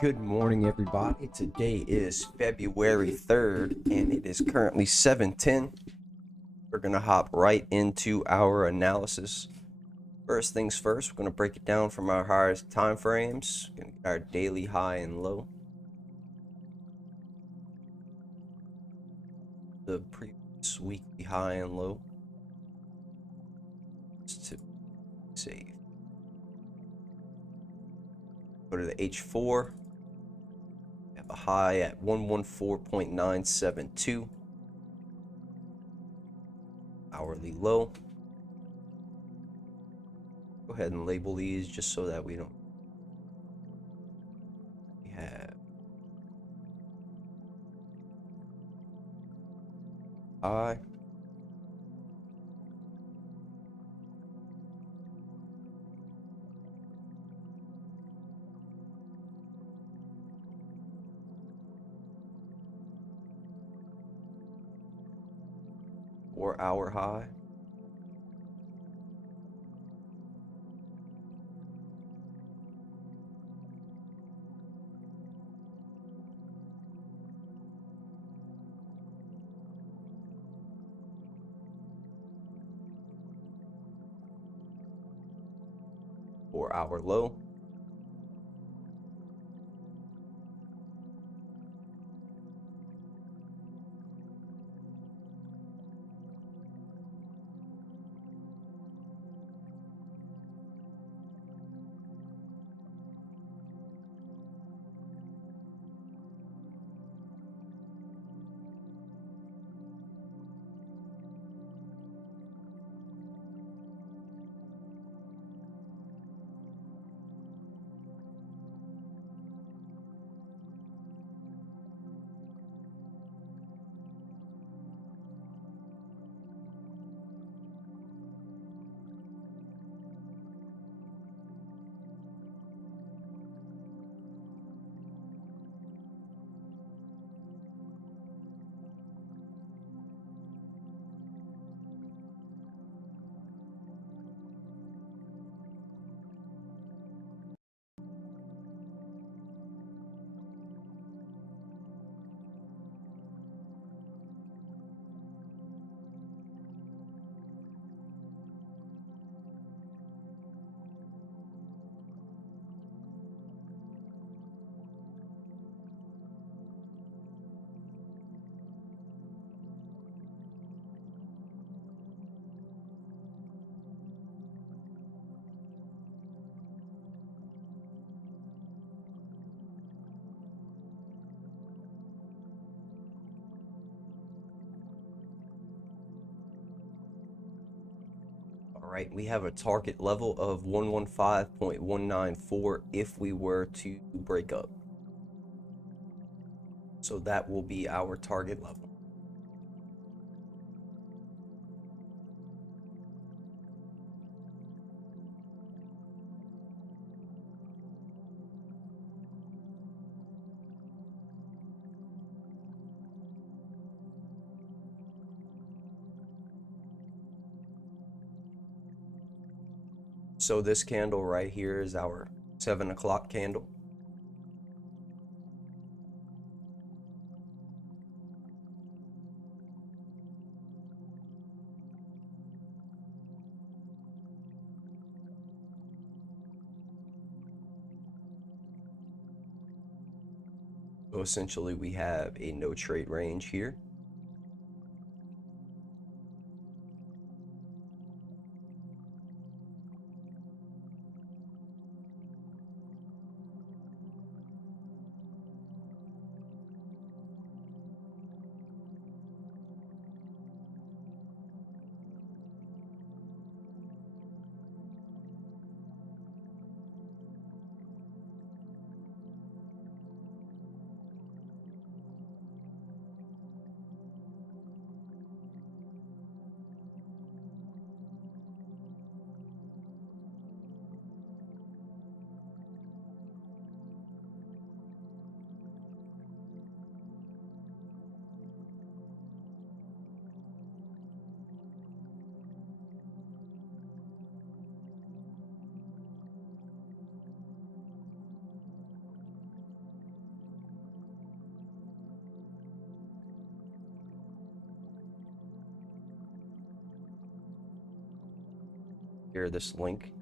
Good morning, everybody. Today is February 3rd, and it is currently 7:10. We're going to hop right into our analysis. First things first, we're going to break it down from our highest time frames. We're going to get our daily high and low. The previous weekly high and low. Just to save. Go to the H4. A high at 114.972. Hourly low. Go ahead and label these just so that we don't. We have high. Hour high. Hour low. Right, we have a target level of 115.194 if we were to break up. So that will be our target level. So this candle right here is our 7 o'clock candle. So essentially we have a no trade range here. share this link.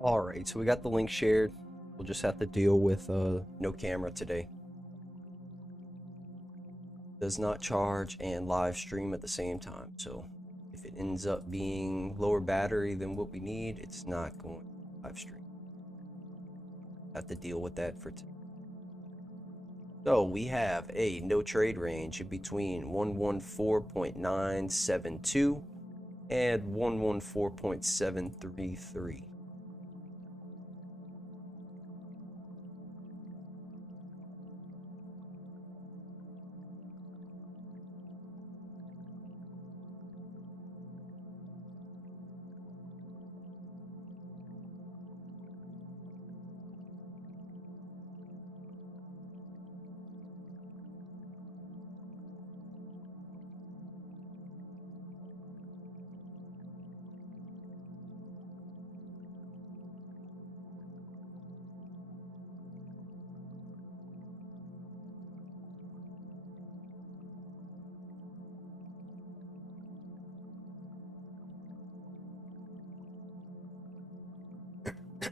All right, so we got the link shared. We'll just have to deal with no camera today. Does not charge and live stream at the same time. So if it ends up being lower battery than what we need, it's not going to live stream. Have to deal with that for today. So we have a no trade range between 114.972 and 114.733.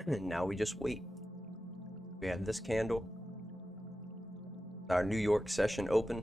And now we just wait. We have this candle, our New York session open.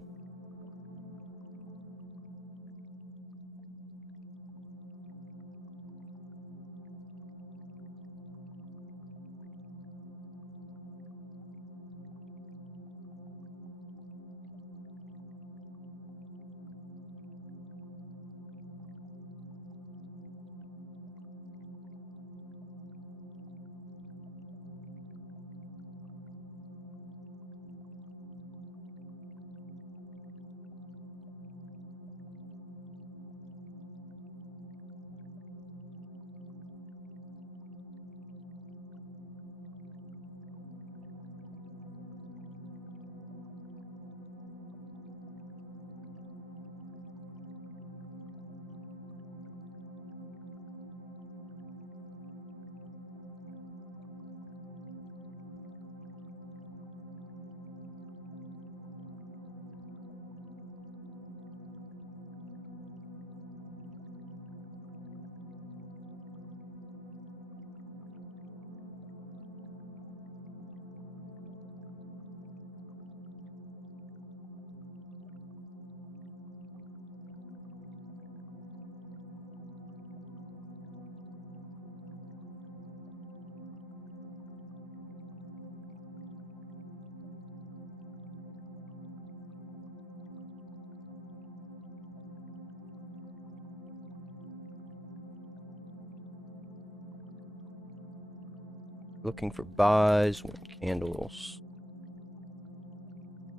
Looking for buys when candles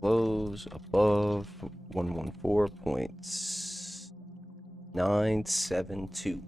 close above 114.972.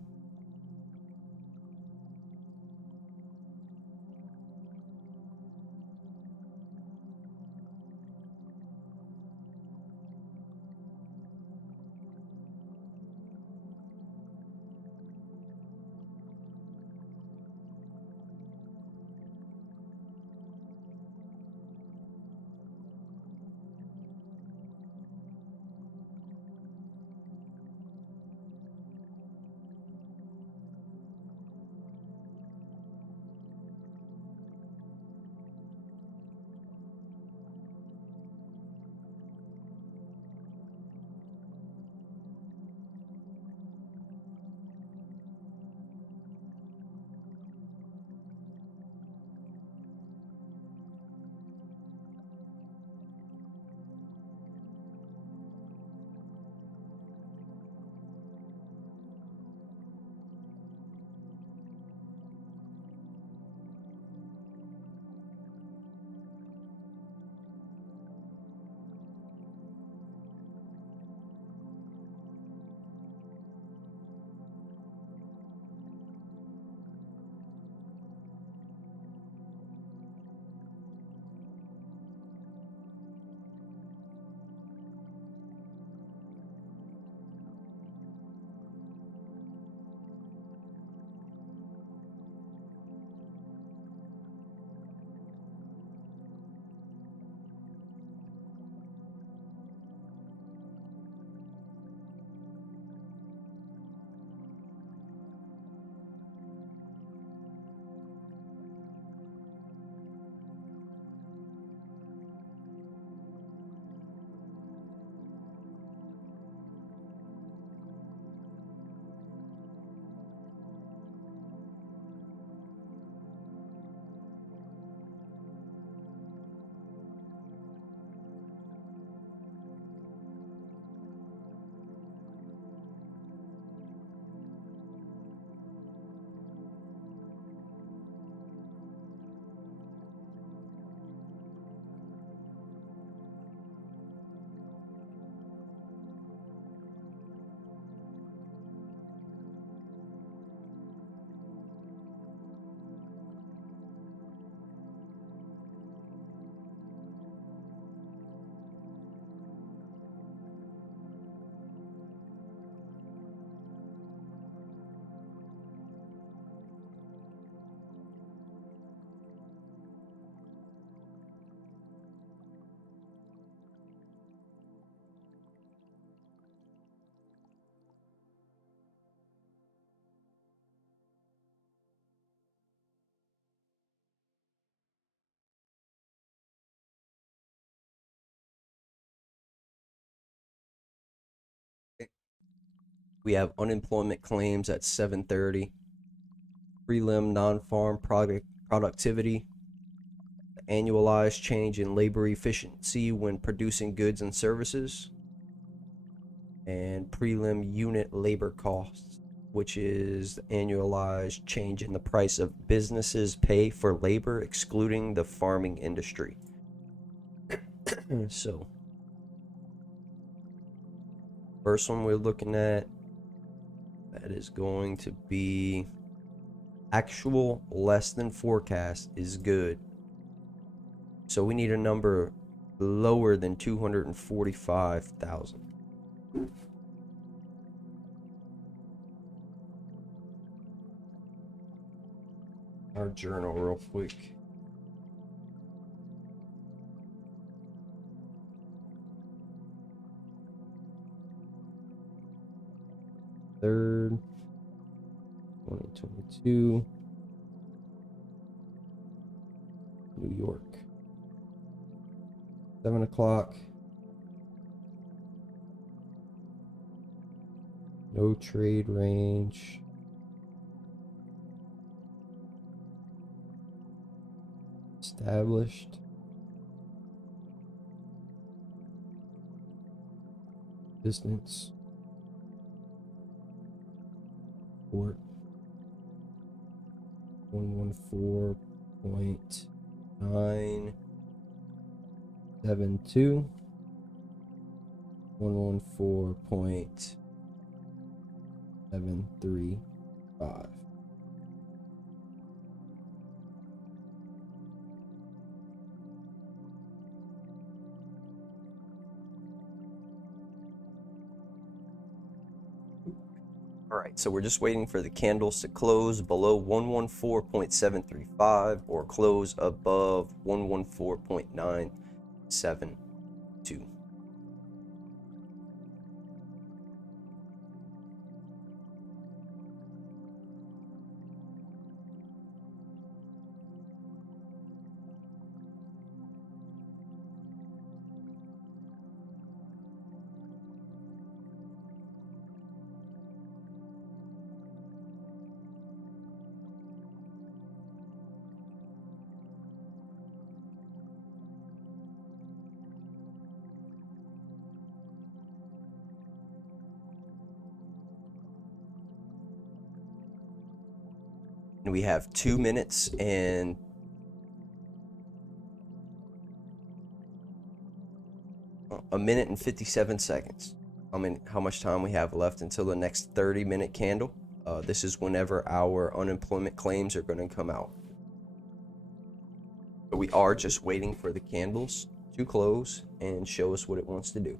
We have unemployment claims at 7:30. Prelim non-farm productivity. Annualized change in labor efficiency when producing goods and services. And prelim unit labor costs, which is the annualized change in the price of businesses pay for labor, excluding the farming industry. So, first one we're looking at, that is going to be actual less than forecast is good. So we need a number lower than 245,000. Our journal real quick. Third, 2022, New York. 7 o'clock. No trade range. Established. Distance. Port. 114.972. 114.972, 114.735. All right, so we're just waiting for the candles to close below 114.735 or close above 114.972. And we have 2 minutes and a minute and 57 seconds. How much time we have left until the next 30-minute candle. This is whenever our unemployment claims are going to come out. But we are just waiting for the candles to close and show us what it wants to do.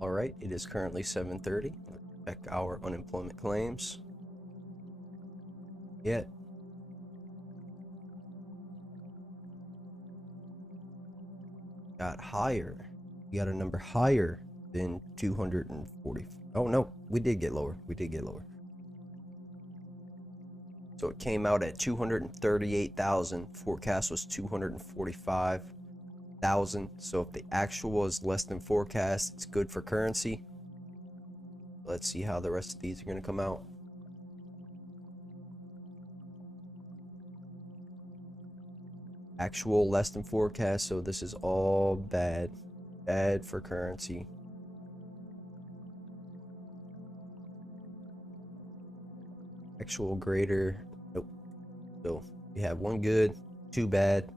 All right, it is currently 7:30. Let's check our unemployment claims. Got higher. We got a number higher than 240. Oh no, we did get lower. We did get lower. So it came out at 238,000. Forecast was 245,000. So if the actual is less than forecast, it's good for currency. Let's see how the rest of these are going to come out. Actual less than forecast, so this is all bad. Bad for currency. Actual greater. Nope. So we have one good, two bad.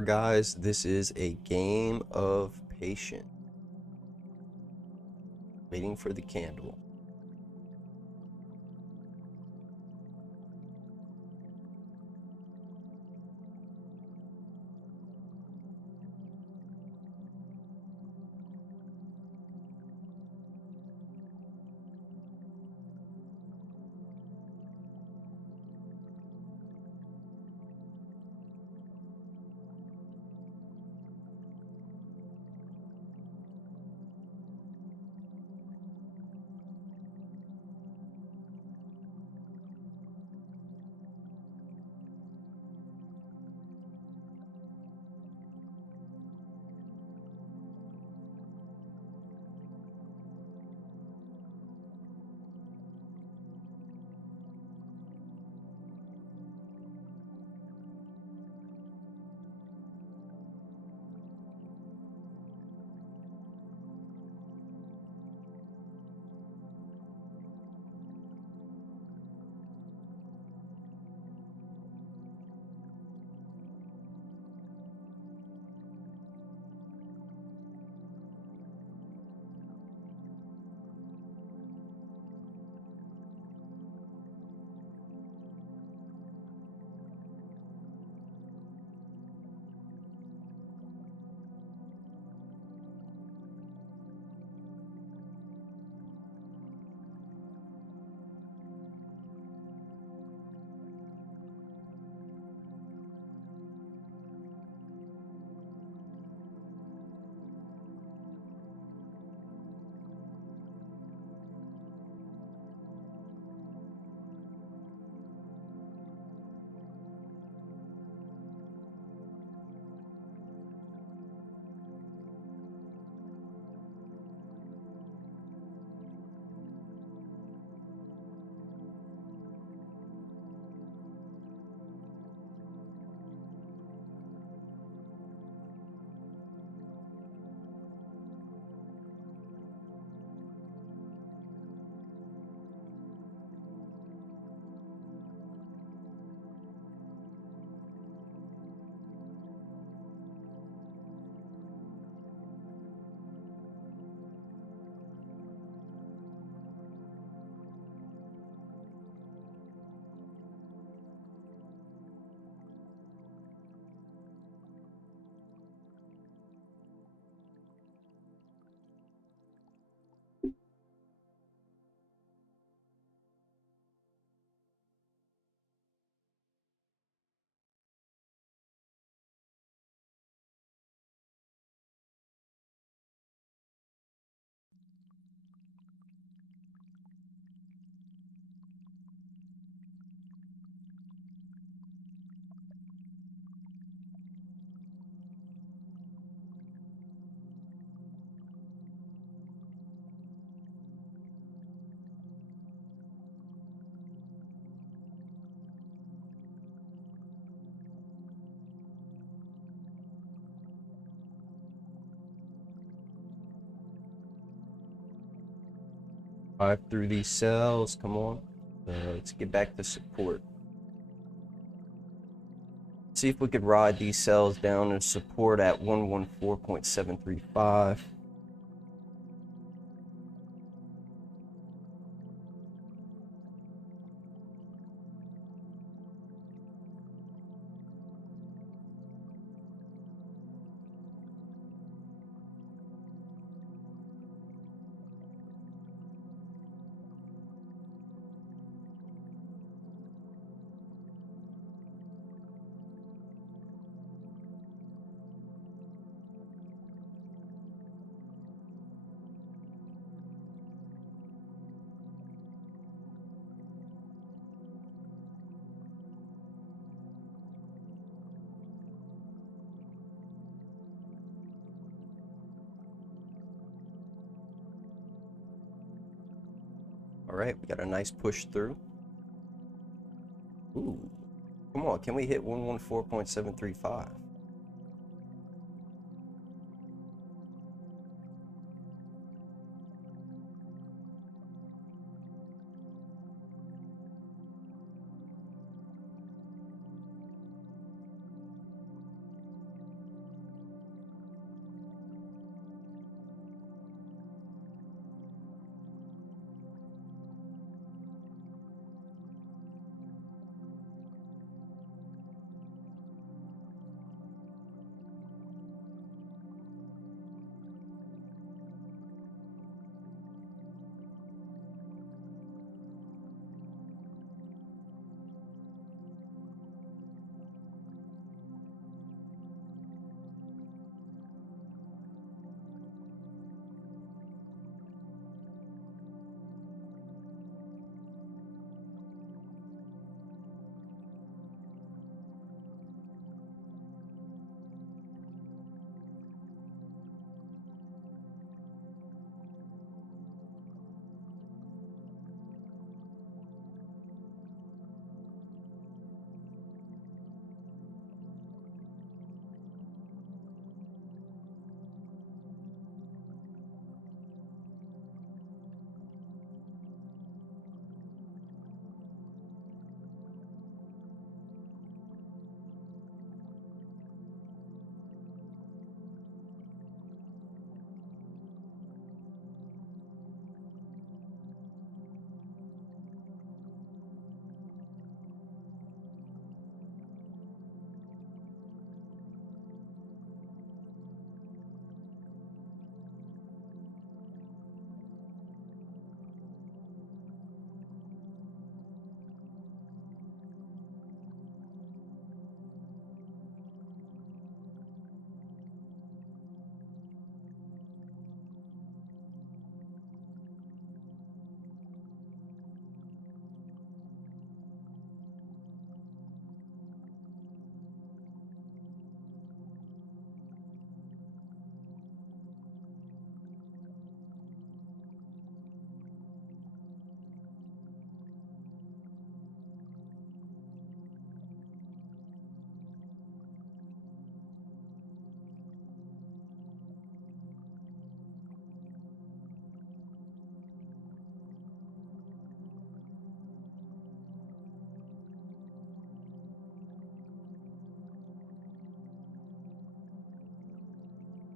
Guys, this is a game of patience, waiting for the candle. Drive through these cells. Come on. Let's get back to support. See if we could ride these cells down and support at 114.735. All right, we got a nice push through. Ooh, come on, can we hit 114.735?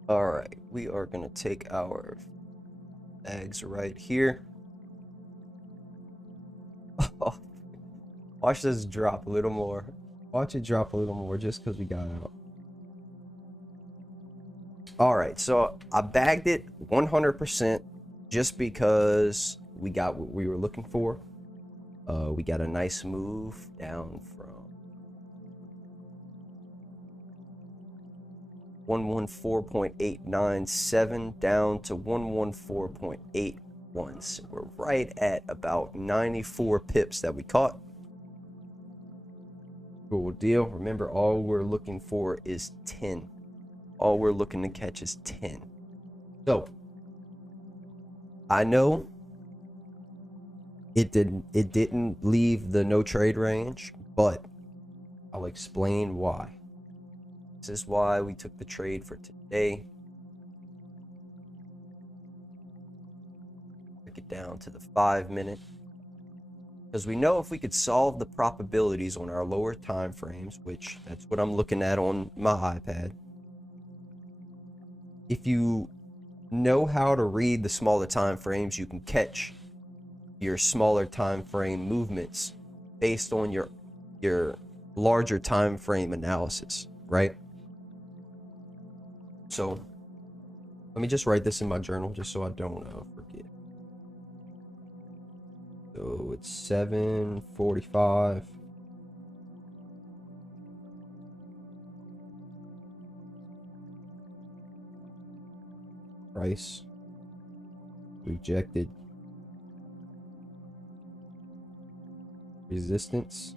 All right, we are going to take our bags right here. Watch this drop a little more. Watch it drop a little more just because we got out. All right, so I bagged it 100% just because we got what we were looking for. We got a nice move down from 114.897 down to 114.81. So we're right at about 94 pips that we caught. Cool deal. Remember, all we're looking for is 10. All we're looking to catch is 10. So I know it didn't leave the no trade range, but I'll explain why. This is why we took the trade for today. Break it down to the 5-minute. Because we know if we could solve the probabilities on our lower time frames, which that's what I'm looking at on my iPad. If you know how to read the smaller time frames, you can catch your smaller time frame movements based on your larger time frame analysis, right? So let me just write this in my journal just so I don't forget. So it's 7:45. Price rejected resistance.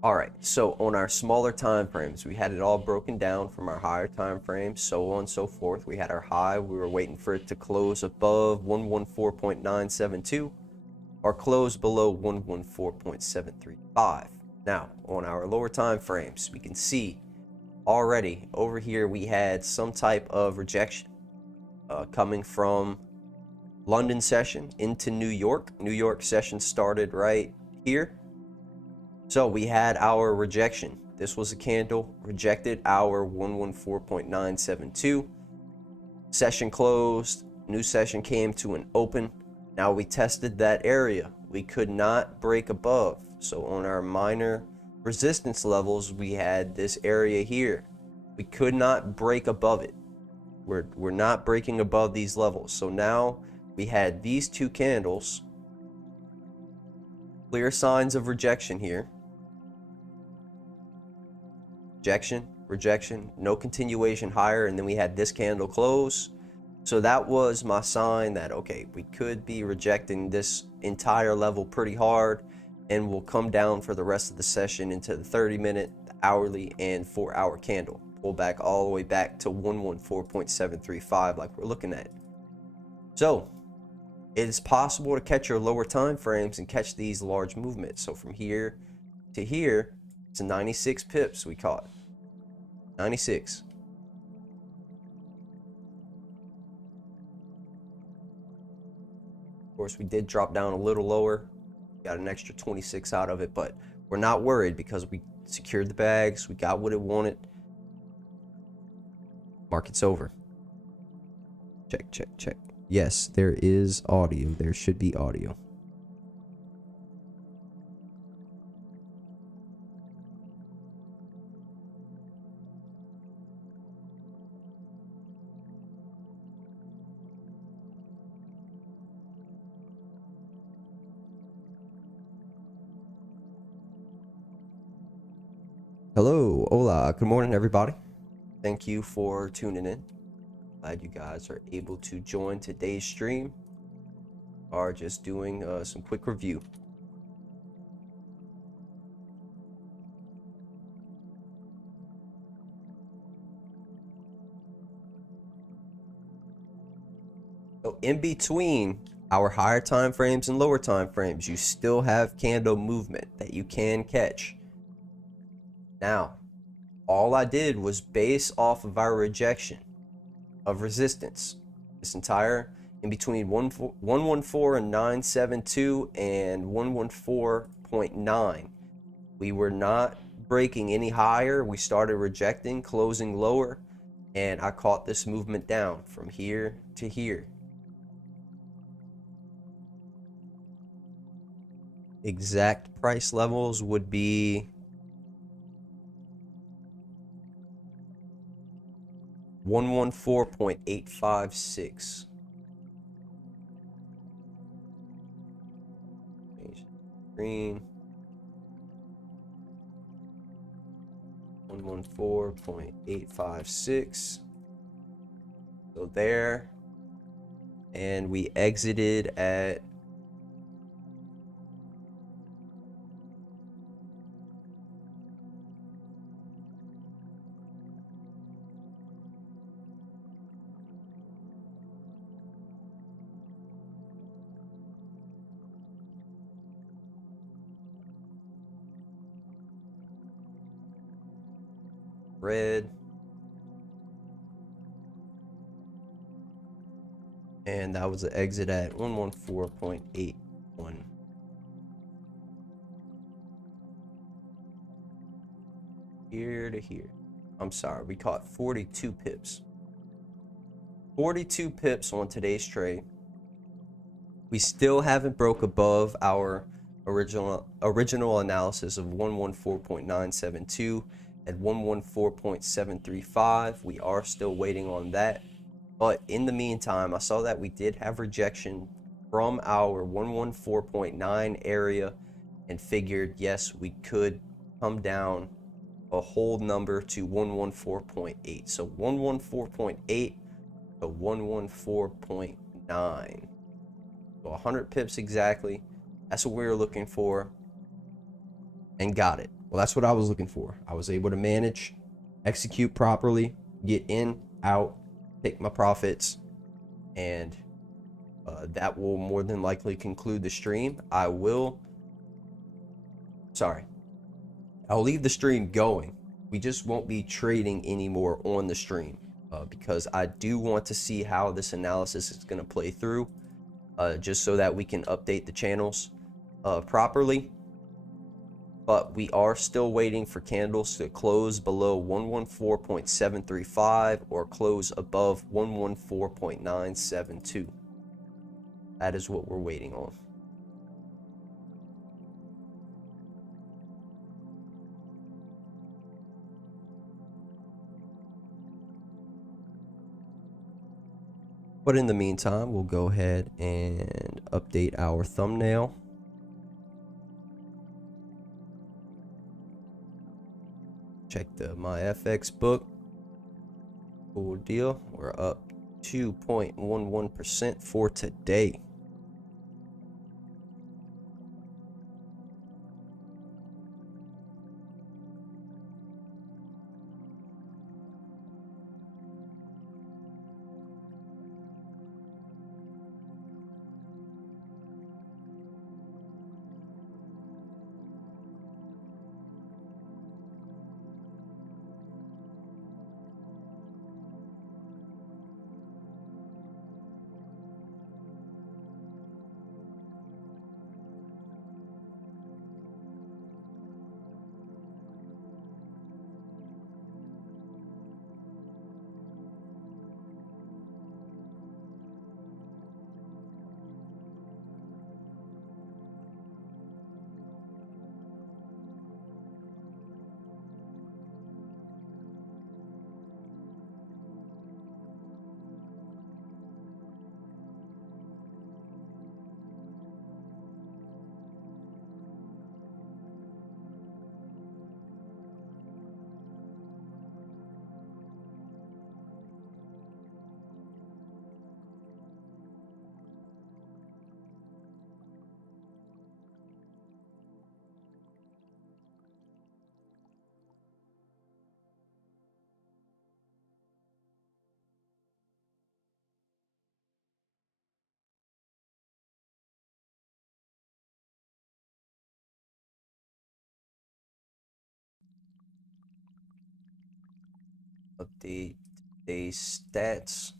All right, so on our smaller time frames, we had it all broken down from our higher time frames, so on and so forth. We had our high, we were waiting for it to close above 114.972 or close below 114.735. Now, on our lower time frames, we can see already over here we had some type of rejection coming from London session into New York. New York session started right here. So we had our rejection. This was a candle, rejected our 114.972. Session closed, new session came to an open. Now we tested that area. We could not break above. So on our minor resistance levels, we had this area here. We could not break above it. We're not breaking above these levels. So now we had these two candles, clear signs of rejection here. Rejection, no continuation higher, and then we had this candle close. So that was my sign that, okay, we could be rejecting this entire level pretty hard, and we'll come down for the rest of the session into the 30-minute, the hourly, and 4-hour candle. Pull back all the way back to 114.735 like we're looking at. So it is possible to catch your lower time frames and catch these large movements. So from here to here, it's 96 pips we caught. 96. Of course, we did drop down a little lower. Got an extra 26 out of it, but we're not worried because we secured the bags. We got what it wanted. Market's over. Check. Yes, there is audio. There should be audio. Hello, hola, good morning, everybody. Thank you for tuning in. Glad you guys are able to join today's stream. Are just doing some quick review. So in between our higher time frames and lower time frames, you still have candle movement that you can catch. Now, all I did was base off of our rejection of resistance. This entire in between 114 and 972 and 114.9. We were not breaking any higher. We started rejecting, closing lower, and I caught this movement down from here to here. Exact price levels would be 114.856. Green. 114.856. So there. And we exited at red. And that was the exit at 114.81. Here to here. I'm sorry, we caught 42 pips. 42 pips on today's trade. We still haven't broke above our original analysis of 114.972 at 114.735. We are still waiting on that. But in the meantime, I saw that we did have rejection from our 114.9 area and figured, yes, we could come down a whole number to 114.8. So 114.8 to 114.9. So 100 pips exactly. That's what we were looking for and got it. Well, that's what I was looking for. I was able to manage, execute properly, get in, out, take my profits, and that will more than likely conclude the stream. I'll leave the stream going. We just won't be trading anymore on the stream because I do want to see how this analysis is going to play through, just so that we can update the channels properly. But we are still waiting for candles to close below 114.735 or close above 114.972. That is what we're waiting on. But in the meantime, we'll go ahead and update our thumbnail. Check my FX book. Cool deal. We're up 2.11% for today. Update today's stats.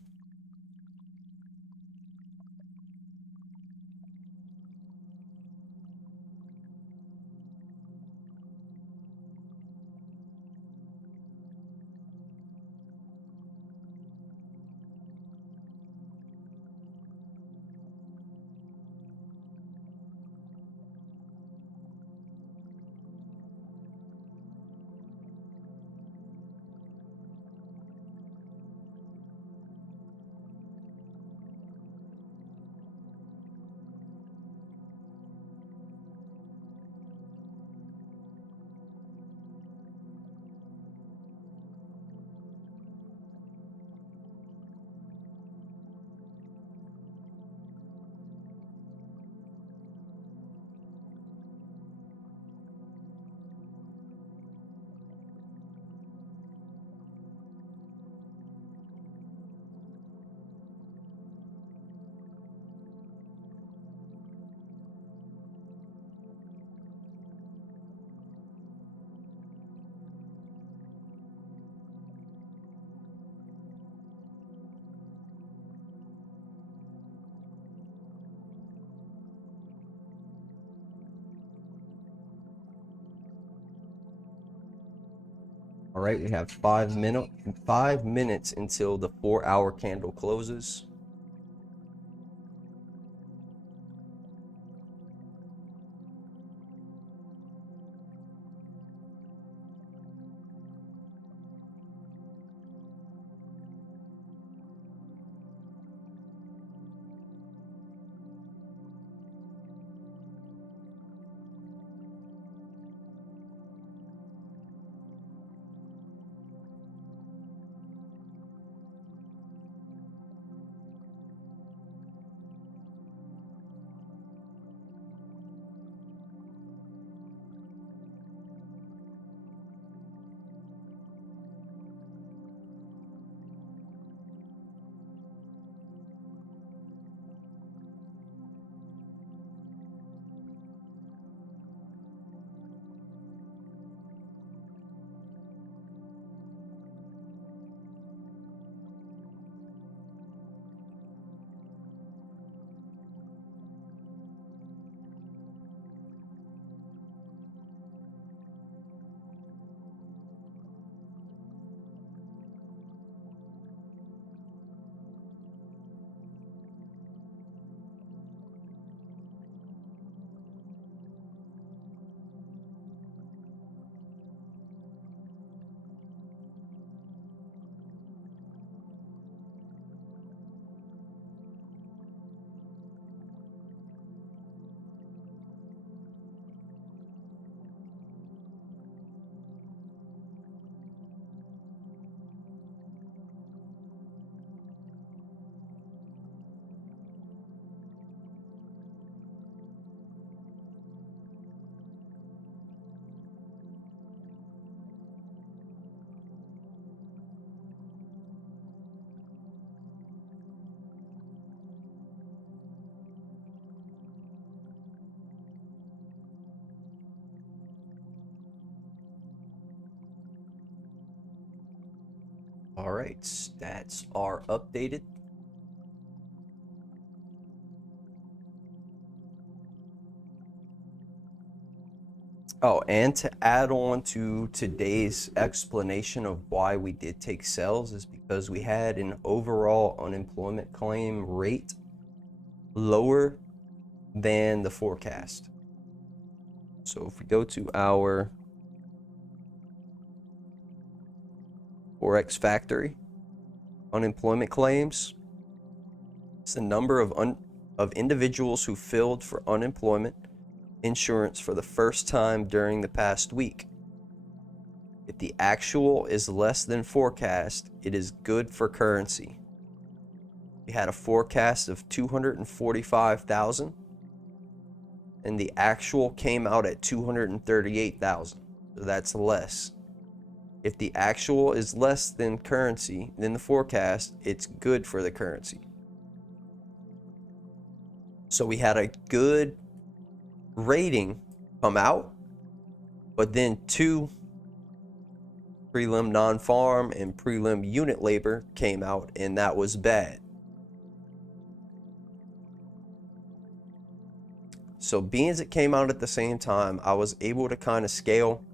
All right, we have 5 minutes until the 4-hour candle closes. All right, stats are updated. Oh, and to add on to today's explanation of why we did take sells is because we had an overall unemployment claim rate lower than the forecast. So if we go to our Forex factory, unemployment claims, it's the number of individuals who filed for unemployment insurance for the first time during the past week. If the actual is less than forecast, it is good for currency. We had a forecast of 245,000 and the actual came out at 238,000. So that's less. If the actual is less than currency than the forecast, it's good for the currency. So we had a good rating come out, but then 2 prelim non-farm and prelim unit labor came out, and that was bad. So being as it came out at the same time, I was able to kind of scale.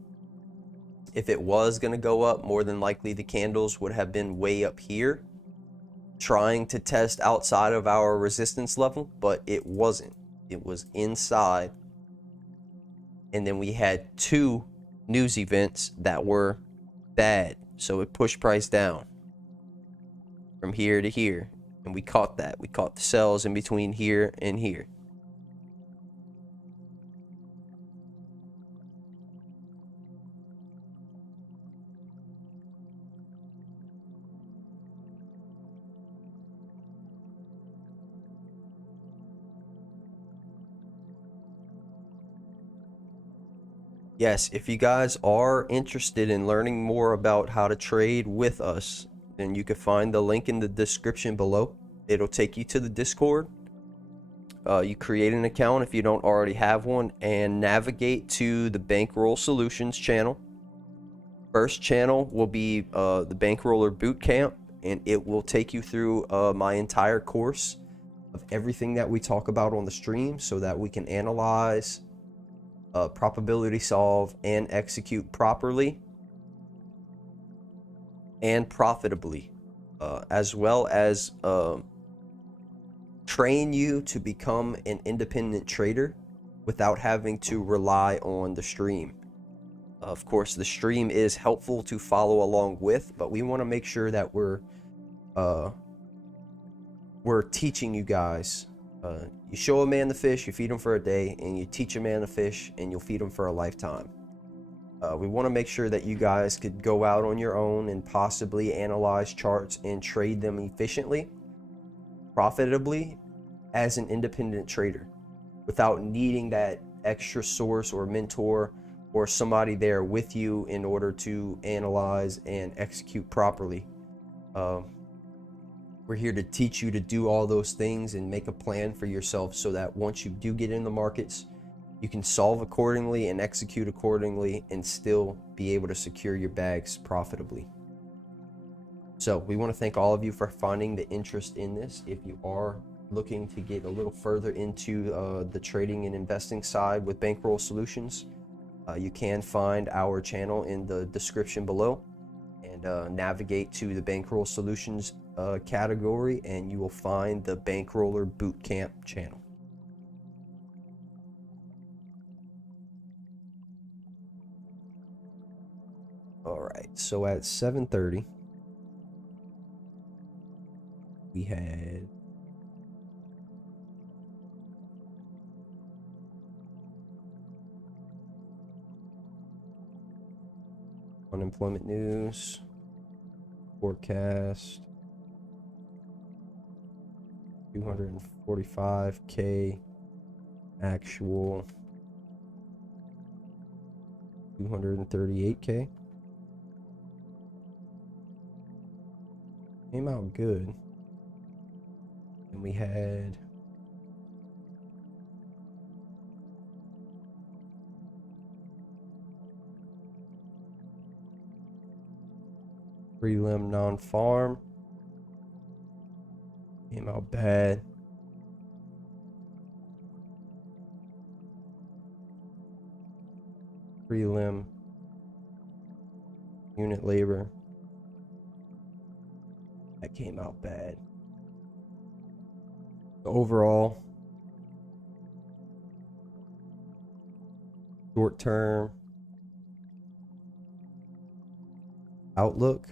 If it was going to go up, more than likely the candles would have been way up here, trying to test outside of our resistance level, but it wasn't. It was inside. And then we had 2 news events that were bad, so it pushed price down from here to here, and we caught that. We caught the sells in between here and here. Yes, if you guys are interested in learning more about how to trade with us, then you can find the link in the description below. It'll take you to the Discord. You create an account if you don't already have one, and navigate to the Bankroll Solutions channel. First channel will be the Bankroller Bootcamp, and it will take you through my entire course of everything that we talk about on the stream, so that we can analyze, probability solve, and execute properly. and profitably, as well as train you to become an independent trader without having to rely on the stream. Of course, the stream is helpful to follow along with, but we want to make sure that we're teaching you guys. You show a man the fish, you feed him for a day, and you teach a man the fish, and you'll feed him for a lifetime. We want to make sure that you guys could go out on your own and possibly analyze charts and trade them efficiently, profitably, as an independent trader without needing that extra source or mentor or somebody there with you in order to analyze and execute properly. We're here to teach you to do all those things and make a plan for yourself so that once you do get in the markets, you can solve accordingly and execute accordingly and still be able to secure your bags profitably. So we want to thank all of you for finding the interest in this. If you are looking to get a little further into the trading and investing side with Bankroll Solutions, you can find our channel in the description below and navigate to the Bankroll Solutions category, and you will find the Bankroller Bootcamp channel. All right, so at 7:30, we had unemployment news, forecast, 245K actual, 238K. Came out good. And we had prelim non-farm. Came out bad. Prelim unit labor. That came out bad. Overall, short-term outlook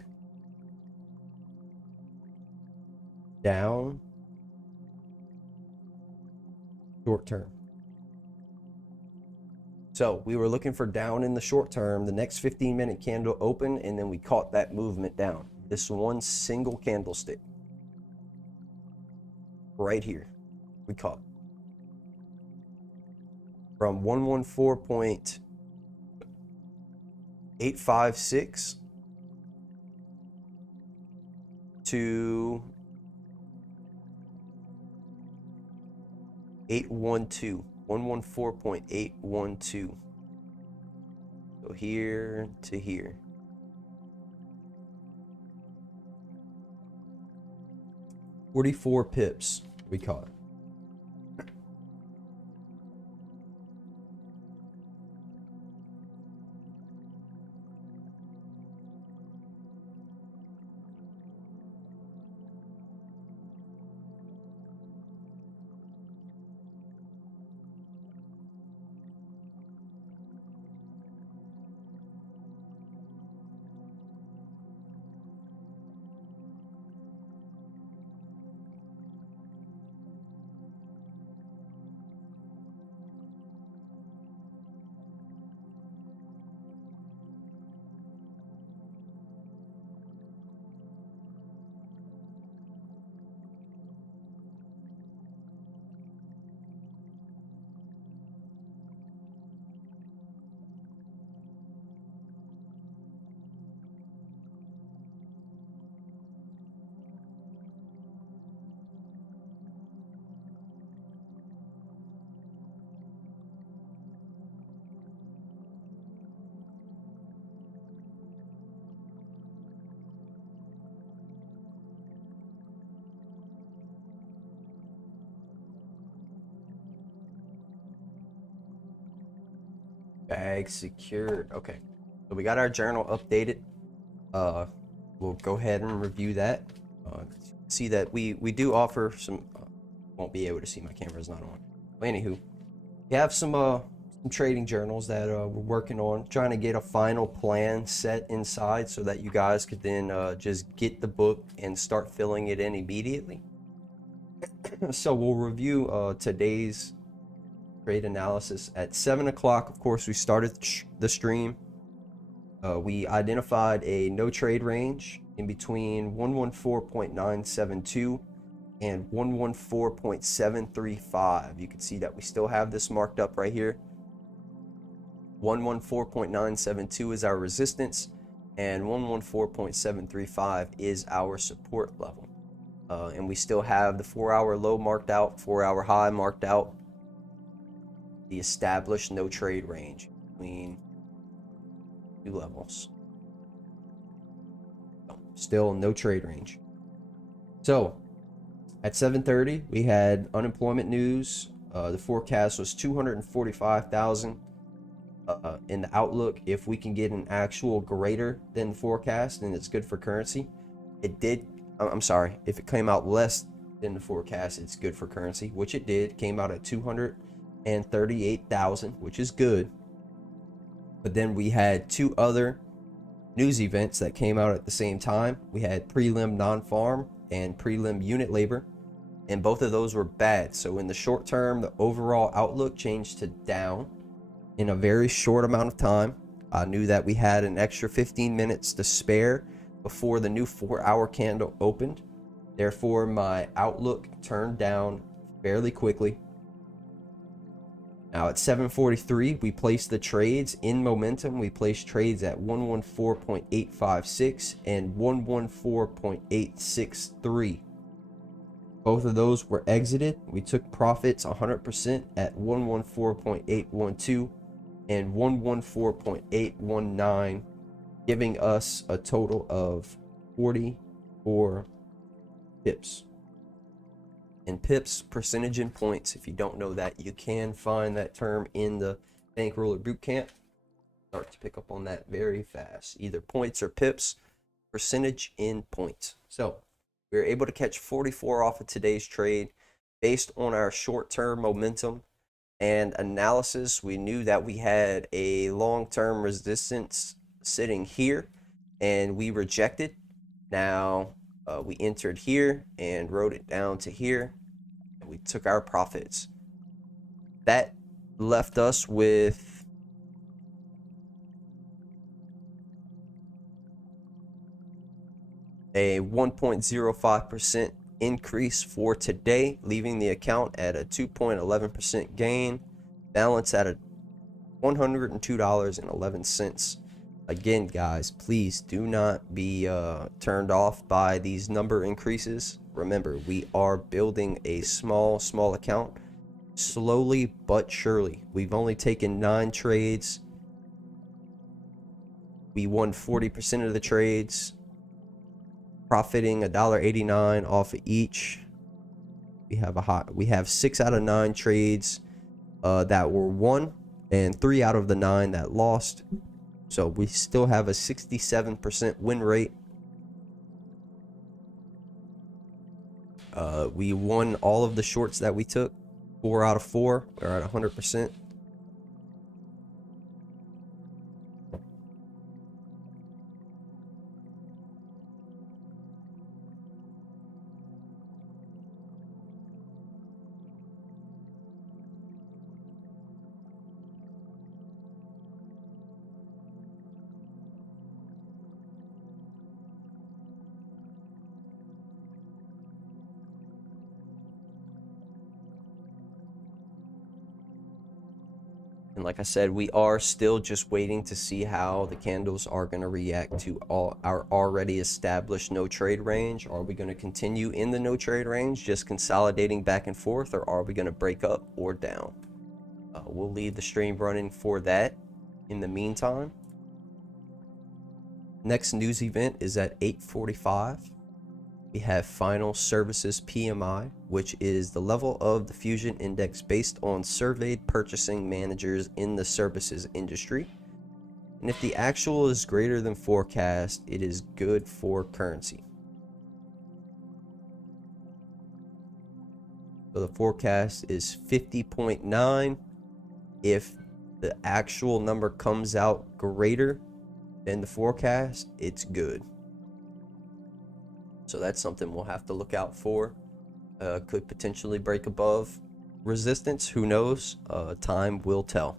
down, short term. So we were looking for down in the short term. The next 15-minute candle opened, and then we caught that movement down. This one single candlestick right here, we caught from 114.856 to 812, 114.812. So here to here. 44 pips we caught. Bag secured. Okay, so we got our journal updated. we'll go ahead and review that. See that we do offer some. Won't be able to see, my camera's not on. But anywho, we have some trading journals that we're working on, trying to get a final plan set inside so that you guys could then just get the book and start filling it in immediately. So we'll review today's trade analysis at 7 o'clock. Of course, we started the stream. We identified a no trade range in between 114.972 and 114.735. You can see that we still have this marked up right here. 114.972 is our resistance, and 114.735 is our support level. And we still have the 4-hour low marked out, 4-hour high marked out, the established no trade range between two levels. Still no trade range. So at 7:30 we had unemployment news. The forecast was 245,000 in the outlook. If we can get an actual greater than the forecast, then it's good for currency. It did. I'm sorry, if it came out less than the forecast, it's good for currency, which it did. Came out at 238,000, which is good. But then we had two other news events that came out at the same time. We had prelim non-farm and prelim unit labor, and both of those were bad. So in the short term, the overall outlook changed to down in a very short amount of time. I knew that we had an extra 15 minutes to spare before the new 4-hour candle opened. Therefore, my outlook turned down fairly quickly. Now at 7:43, we placed the trades in momentum. We placed trades at 114.856 and 114.863. Both of those were exited. We took profits 100% at 114.812 and 114.819, giving us a total of 44 pips. And pips, percentage in points. If you don't know that, you can find that term in the Bankroller Bootcamp. Start to pick up on that very fast. Either points or pips, percentage in points. So we were able to catch 44 off of today's trade based on our short-term momentum and analysis. We knew that we had a long-term resistance sitting here, and we rejected. Now we entered here and wrote it down to here, and we took our profits. That left us with a 1.05% increase for today, leaving the account at a 2.11% gain, balance at a $102.11. Again, guys, please do not be turned off by these number increases. Remember, we are building a small account slowly but surely. We've only taken 9 trades. We won 40% of the trades, profiting $1.89 off of each. We have 6 out of 9 trades that were won, and 3 out of the 9 that lost. So we still have a 67% win rate. We won all of the shorts that we took. 4 out of 4. We're at 100%. And like I said, we are still just waiting to see how the candles are going to react to all our already established no trade range. Are we going to continue in the no trade range, just consolidating back and forth, or are we going to break up or down? We'll leave the stream running for that. In the meantime, next news event is at 8:45. We have final services PMI, which is the level of the Fusion Index based on surveyed purchasing managers in the services industry. And if the actual is greater than forecast, it is good for currency. So the forecast is 50.9. If the actual number comes out greater than the forecast, it's good. So that's something we'll have to look out for. Could potentially break above resistance. Who knows? Time will tell.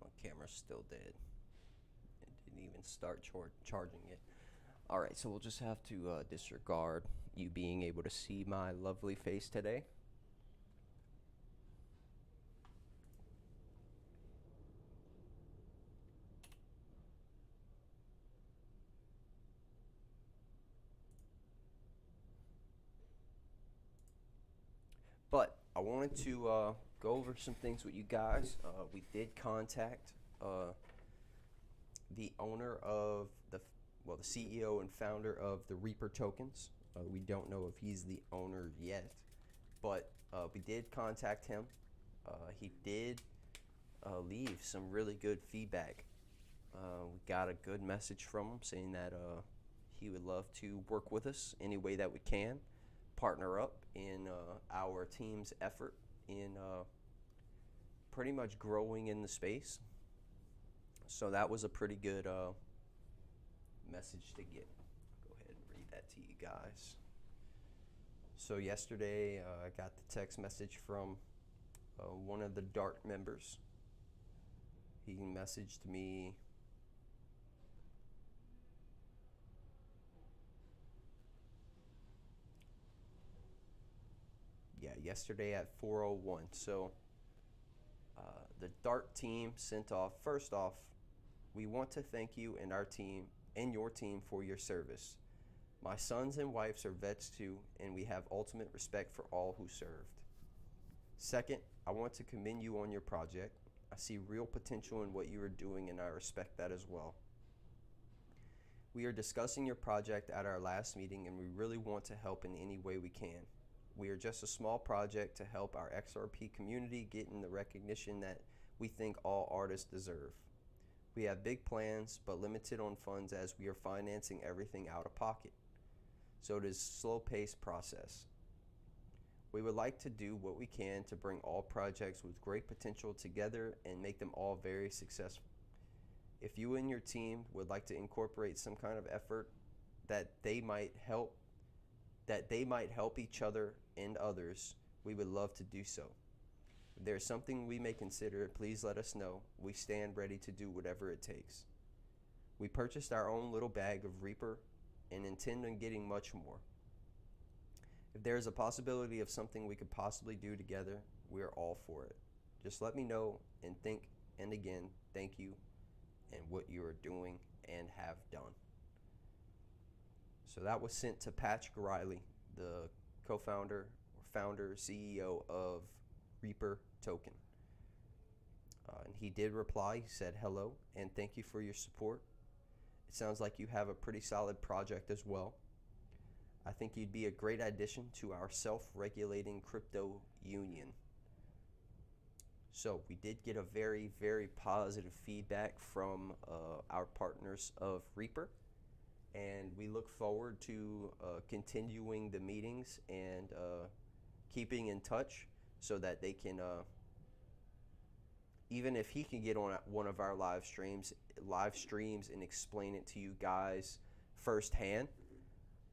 My camera's still dead. It didn't even start charging it. All right, so we'll just have to disregard you being able to see my lovely face today. But I wanted to go over some things with you guys. We did contact the owner of the CEO and founder of the Reaper tokens. We don't know if he's the owner yet, but we did contact him. He did leave some really good feedback. We got a good message from him saying that he would love to work with us any way that we can, partner up in our team's effort in pretty much growing in the space. So that was a pretty good message to get. Go ahead and read that to you guys. So yesterday I got the text message from one of the DaRT members. He messaged me yesterday at 4:01. So the DaRT team sent off, first off, we want to thank you and our team and your team for your service. My sons and wives are vets too, and we have ultimate respect for all who served. Second, I want to commend you on your project. I see real potential in what you are doing, and I respect that as well. We are discussing your project at our last meeting, and we really want to help in any way we can. We are just a small project to help our XRP community get in the recognition that we think all artists deserve. We have big plans, but limited on funds as we are financing everything out of pocket. So it is a slow-paced process. We would like to do what we can to bring all projects with great potential together and make them all very successful. If you and your team would like to incorporate some kind of effort that they might help each other and others, we would love to do so. If there is something we may consider, please let us know. We stand ready to do whatever it takes. We purchased our own little bag of Reaper and intend on getting much more. If there is a possibility of something we could possibly do together, we are all for it. Just let me know, and again, thank you and what you are doing and have done. So that was sent to Patrick Riley, the co-founder, founder, CEO of Reaper token. And he did reply. He said hello and thank you for your support. It sounds like you have a pretty solid project as well. I think you'd be a great addition to our self-regulating crypto union. So we did get a very, very positive feedback from our partners of Reaper, and we look forward to continuing the meetings and keeping in touch so that they can, even if he can get on one of our live streams and explain it to you guys firsthand.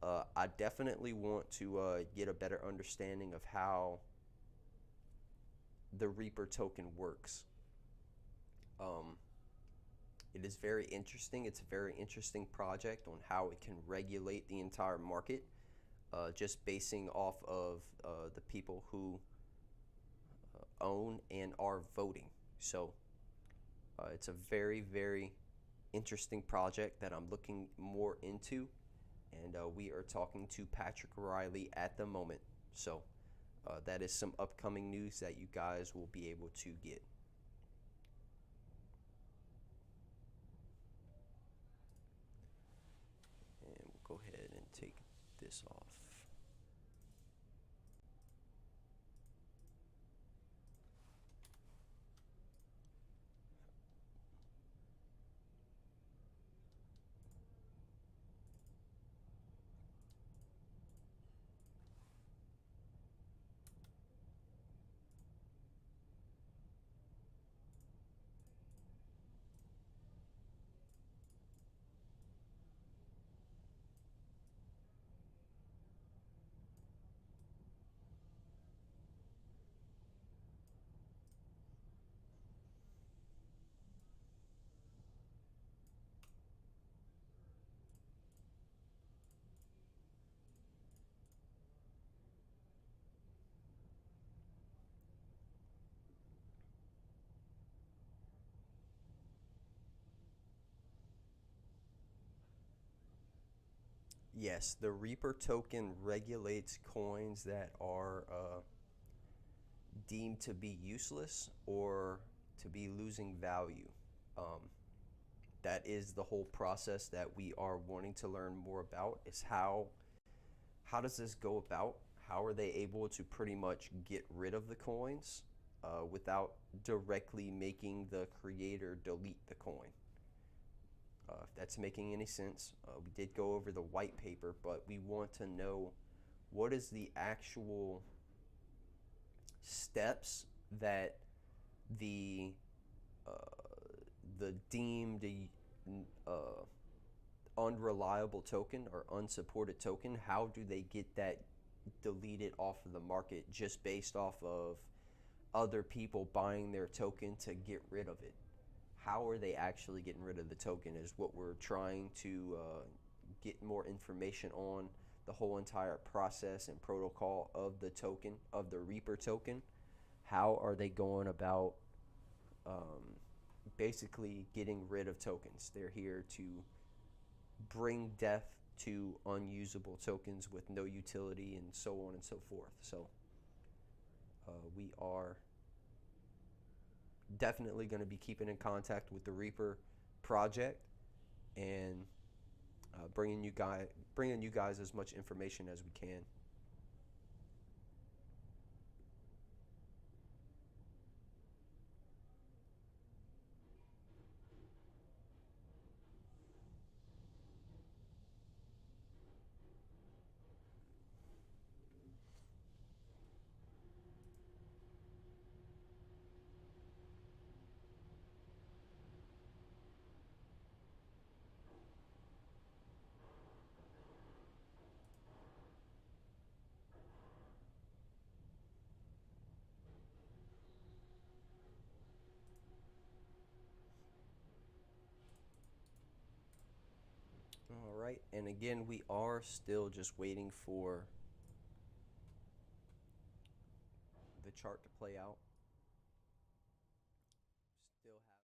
I definitely want to get a better understanding of how the Reaper token works. It is very interesting. It's a very interesting project on how it can regulate the entire market, just basing off of the people who own and are voting. So it's a very, very interesting project that I'm looking more into, and we are talking to Patrick Riley at the moment. So that is some upcoming news that you guys will be able to get. And we'll go ahead and take this off. Yes, the Reaper token regulates coins that are deemed to be useless or to be losing value. Um, that is the whole process that we are wanting to learn more about, is how does this go about? How are they able to pretty much get rid of the coins without directly making the creator delete the coin? If that's making any sense. We did go over the white paper, but we want to know what is the actual steps that the the deemed uh, unreliable token or unsupported token, how do they get that deleted off of the market just based off of other people buying their token to get rid of it? How are they actually getting rid of the token is what we're trying to get more information on, the whole entire process and protocol of the token, of the Reaper token. How are they going about basically getting rid of tokens? They're here to bring death to unusable tokens with no utility and so on and so forth. So we are definitely going to be keeping in contact with the Reaper project and bringing you guys as much information as we can. All right, and again, we are still just waiting for the chart to play out. Still have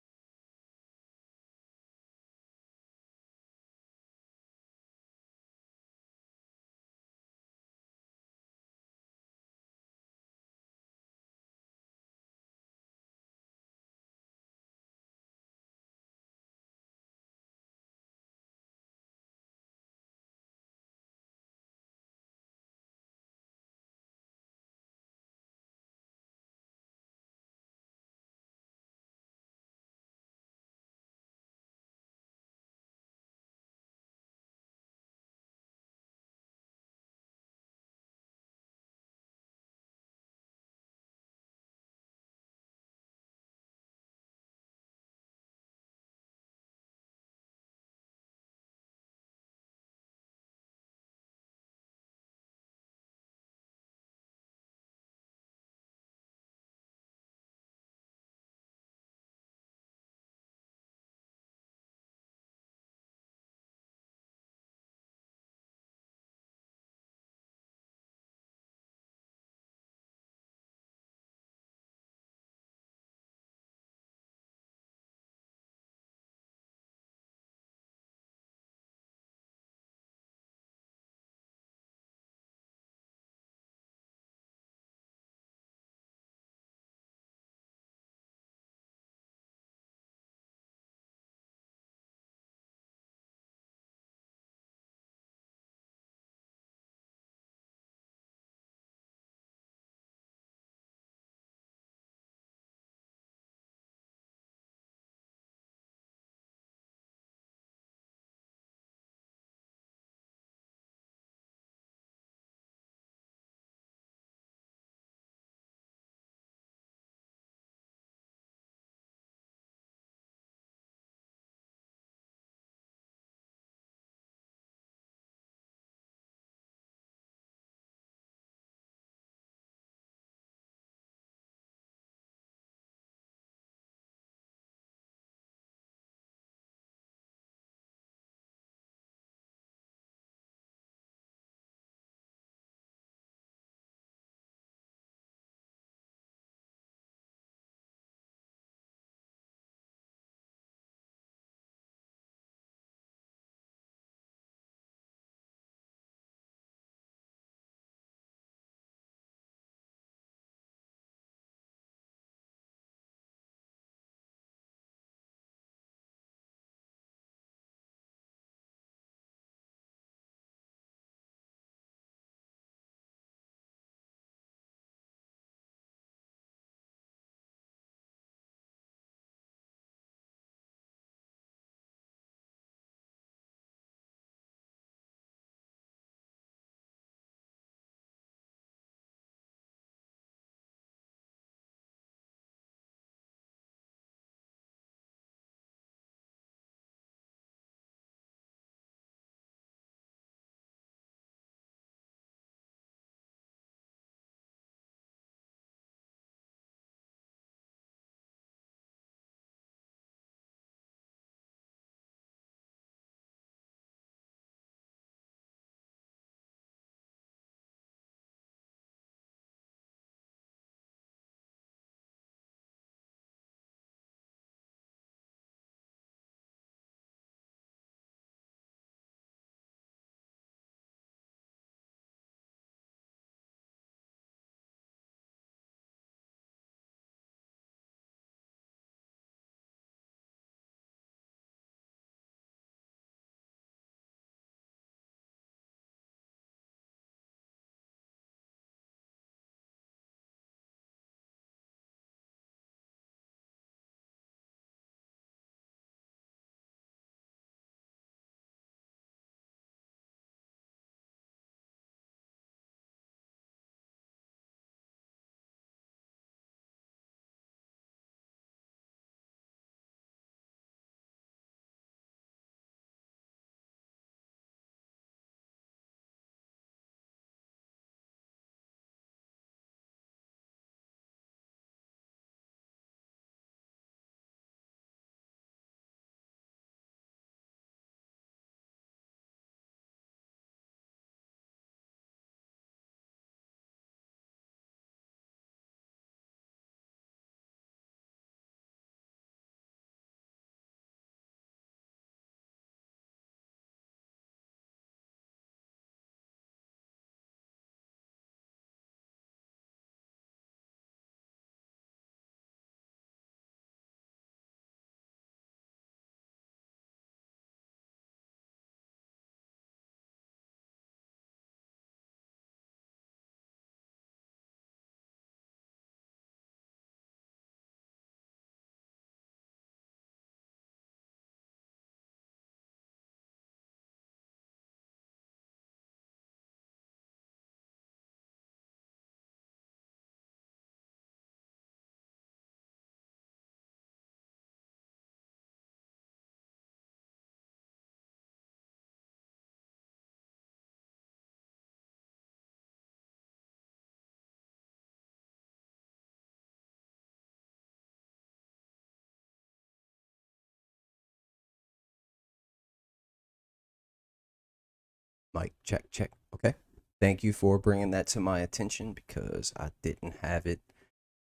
Mic check, check. Okay. Thank you for bringing that to my attention because I didn't have it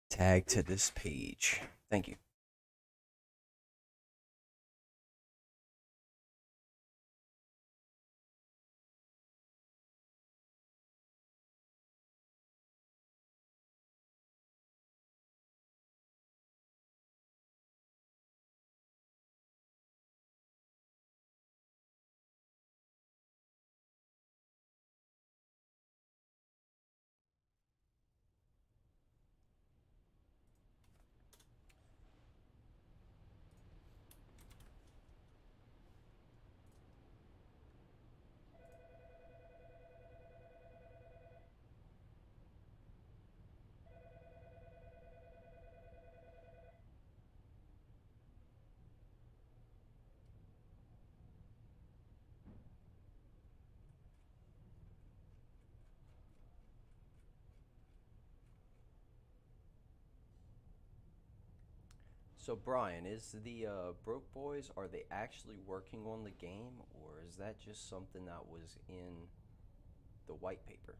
tagged to this page. Thank you. So Brian, is the Broke Boys, are they actually working on the game, or is that just something that was in the white paper?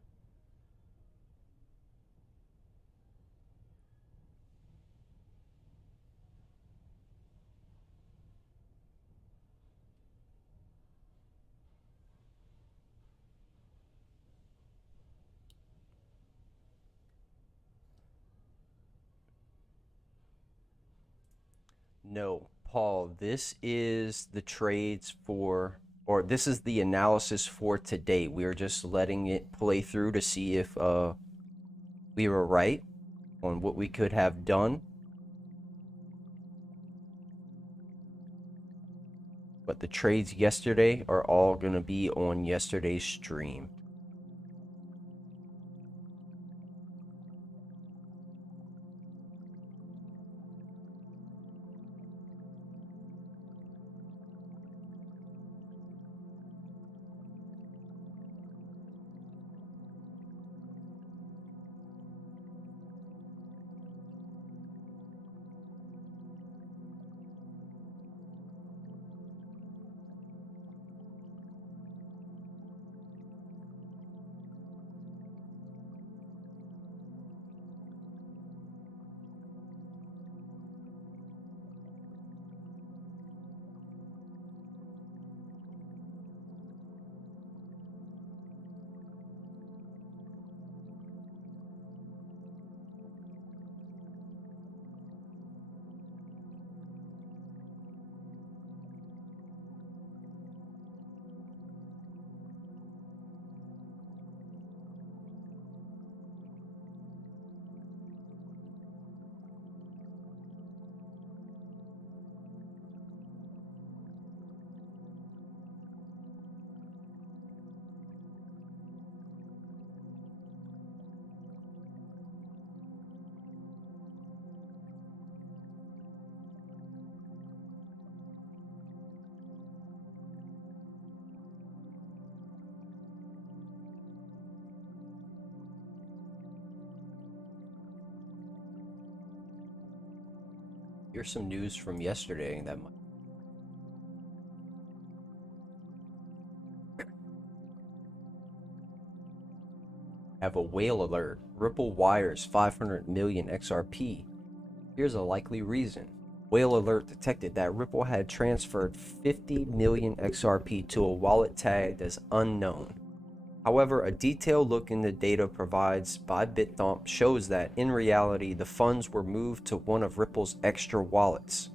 No, Paul, this is the trades for, or this is the analysis for today. We're just letting it play through to see if we were right on what we could have done. But the trades yesterday are all going to be on yesterday's stream. Here's some news from yesterday that might have a whale alert. Ripple wires 500 million XRP. Here's a likely reason. Whale alert detected that Ripple had transferred 50 million XRP to a wallet tagged as unknown. However, a detailed look in the data provided by BitThump shows that in reality the funds were moved to one of Ripple's extra wallets,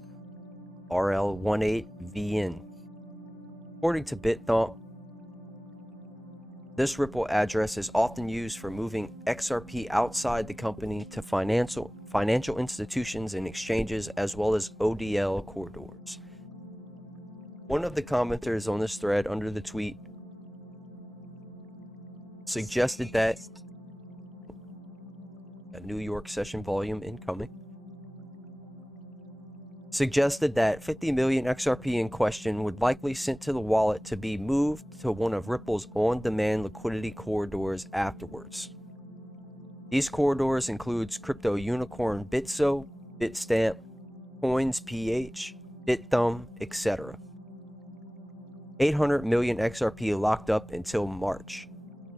RL18VN. According to BitThump, this Ripple address is often used for moving XRP outside the company to financial institutions and exchanges, as well as ODL corridors. One of the commenters on this thread under the tweet suggested that a New York session volume incoming suggested that 50 million XRP in question would likely sent to the wallet to be moved to one of Ripple's on-demand liquidity corridors afterwards. These corridors includes crypto unicorn Bitso, Bitstamp, CoinsPH, BitThumb, etc. 800 million XRP locked up until March.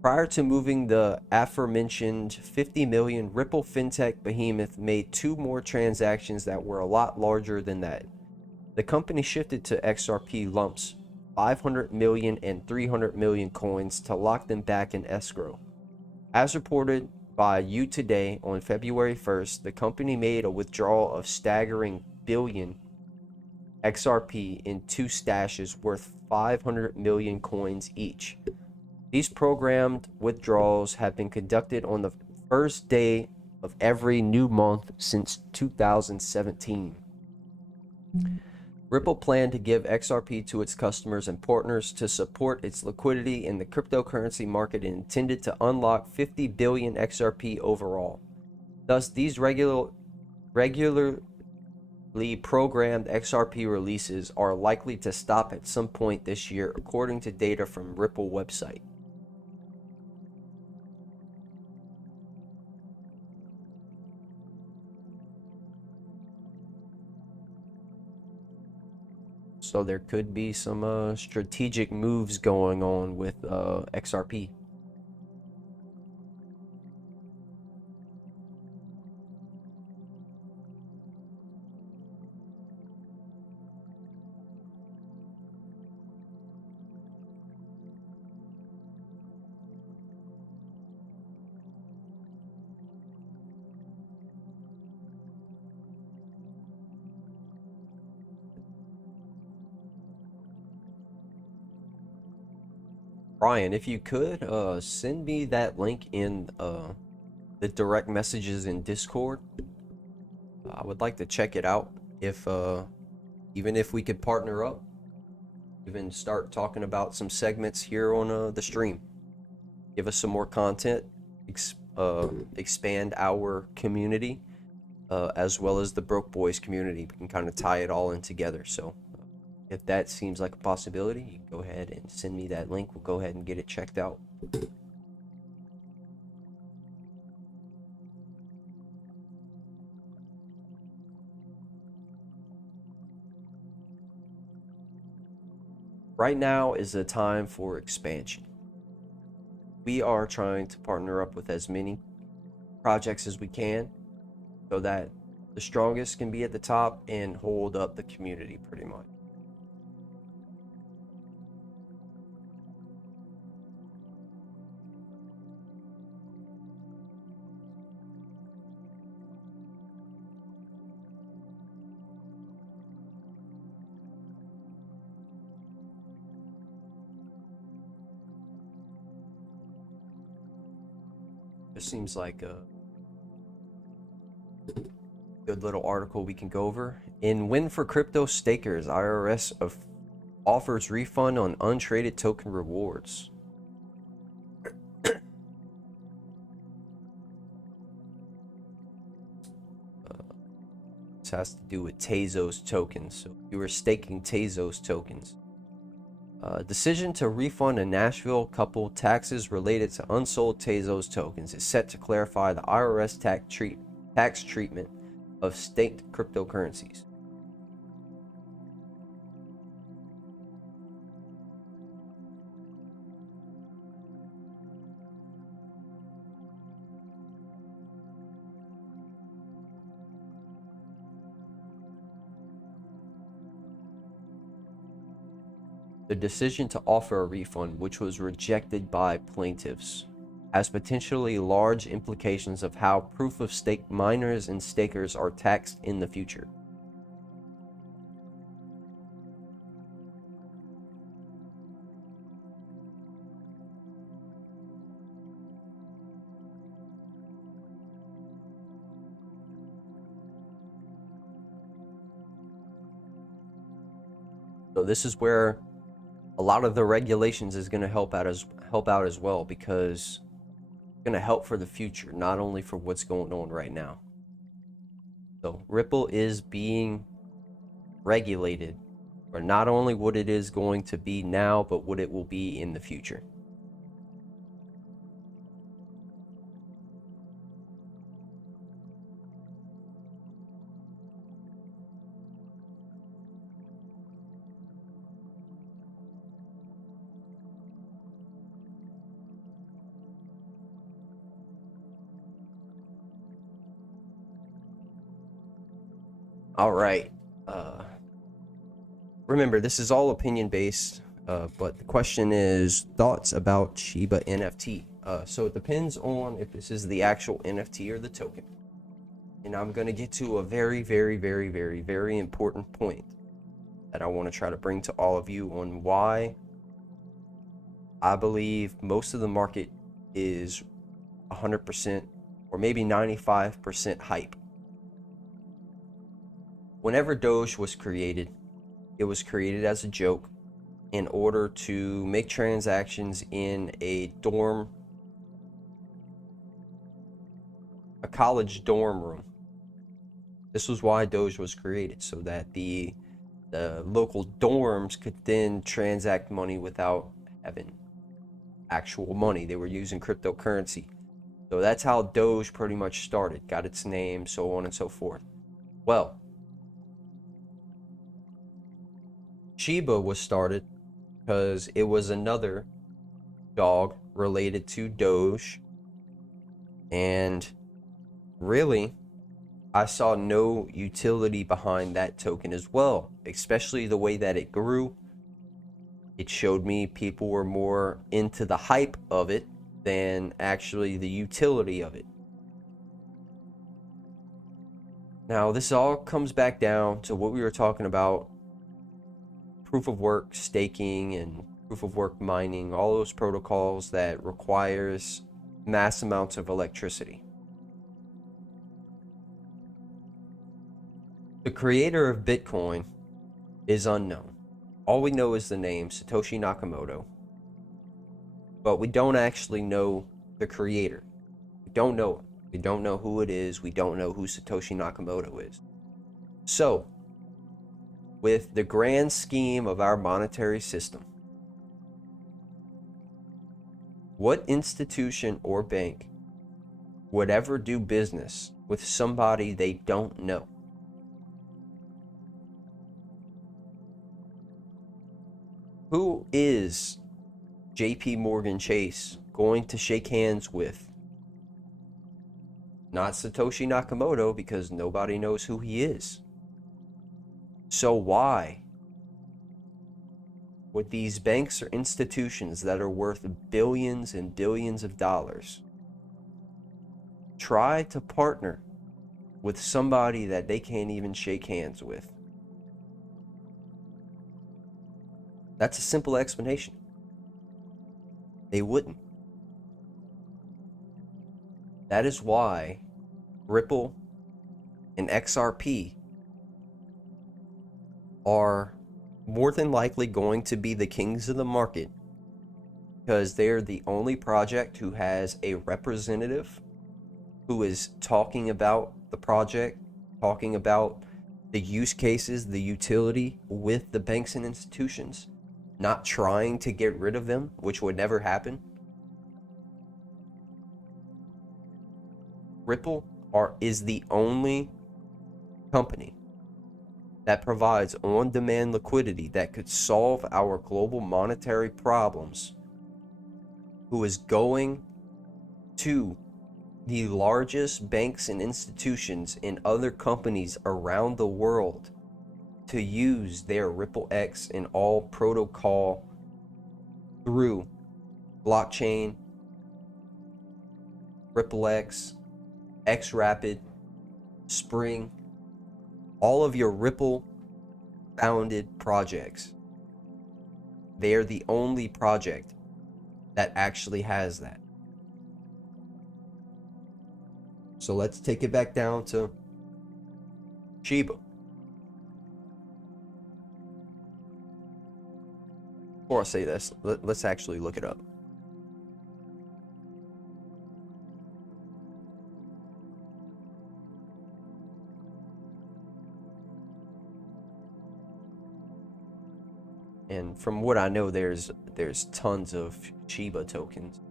Prior to moving the aforementioned 50 million, Ripple fintech behemoth made 2 more transactions that were a lot larger than that. The company shifted to XRP lumps, 500 million and 300 million coins, to lock them back in escrow. As reported by You Today on February 1st, the company made a withdrawal of staggering billion XRP in 2 stashes worth 500 million coins each. These programmed withdrawals have been conducted on the first day of every new month since 2017. Ripple planned to give XRP to its customers and partners to support its liquidity in the cryptocurrency market and intended to unlock 50 billion XRP overall. Thus, these regularly programmed XRP releases are likely to stop at some point this year, according to data from Ripple website. So there could be some strategic moves going on with XRP. Brian, if you could send me that link in the direct messages in Discord. I would like to check it out. If even if we could partner up, even start talking about some segments here on the stream. Give us some more content, expand our community, as well as the Broke Boys community. We can kind of tie it all in together. So if that seems like a possibility, you can go ahead and send me that link. We'll go ahead and get it checked out. Right now is the time for expansion. We are trying to partner up with as many projects as we can so that the strongest can be at the top and hold up the community pretty much. This seems like a good little article we can go over. In win for crypto stakers, IRS offers refund on untraded token rewards. This has to do with Tezos tokens. So you were staking Tezos tokens. Decision to refund a Nashville couple taxes related to unsold Tezos tokens is set to clarify the IRS tax treatment of staked cryptocurrencies. The decision to offer a refund, which was rejected by plaintiffs, has potentially large implications of how proof-of-stake miners and stakers are taxed in the future. So this is where a lot of the regulations is going to help out as well, because it's going to help for the future, not only for what's going on right now. So Ripple is being regulated for not only what it is going to be now, but what it will be in the future. All right. Remember, this is all opinion based, but the question is thoughts about Shiba NFT. So it depends on if this is the actual NFT or the token. And I'm going to get to a very, very, very, very, very important point that I want to try to bring to all of you on why I believe most of the market is 100% or maybe 95% hype. Whenever Doge was created, it was created as a joke in order to make transactions in a college dorm room. This was why Doge was created, so that the local dorms could then transact money without having actual money. They were using cryptocurrency. So that's how Doge pretty much started, got its name, so on and so forth. Well, Shiba was started because it was another dog related to Doge, and really I saw no utility behind that token as well, especially the way that it grew. It showed me people were more into the hype of it than actually the utility of it. Now, this all comes back down to what we were talking about: proof of work staking and proof of work mining, all those protocols that requires mass amounts of electricity. The creator of Bitcoin is unknown. All we know is the name Satoshi Nakamoto, but we don't actually know the creator. We don't know him. We don't know who it is. We don't know who Satoshi Nakamoto is. So, with the grand scheme of our monetary system, what institution or bank would ever do business with somebody they don't know? Who is JP Morgan Chase going to shake hands with? Not Satoshi Nakamoto, because nobody knows who he is. So why would these banks or institutions that are worth billions and billions of dollars try to partner with somebody that they can't even shake hands with? That's a simple explanation. They wouldn't. That is why Ripple and XRP are more than likely going to be the kings of the market, because they're the only project who has a representative who is talking about the project, talking about the use cases, the utility with the banks and institutions, not trying to get rid of them, which would never happen. Ripple is the only company that provides on-demand liquidity that could solve our global monetary problems, who is going to the largest banks and institutions and other companies around the world to use their Ripple X and all protocol through blockchain, Ripple X, XRapid, Spring, all of your Ripple founded projects. They're the only project that actually has that. So let's take it back down to Shiba. Before I say this, let's actually look it up. And from what I know, there's tons of Shiba tokens.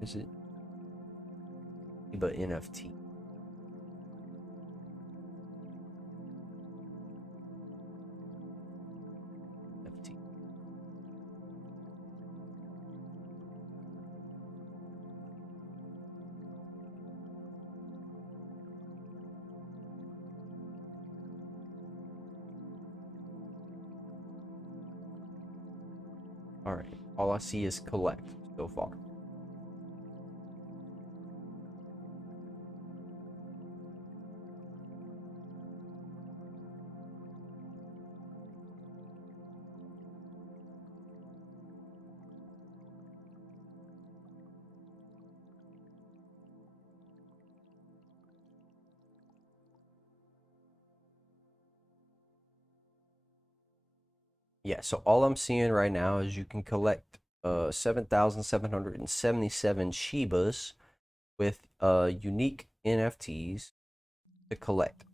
Is it Shiba NFT? NFT. All right, all I see is collect so far. Yeah, so all I'm seeing right now is you can collect 7,777 Shibas with unique NFTs to collect.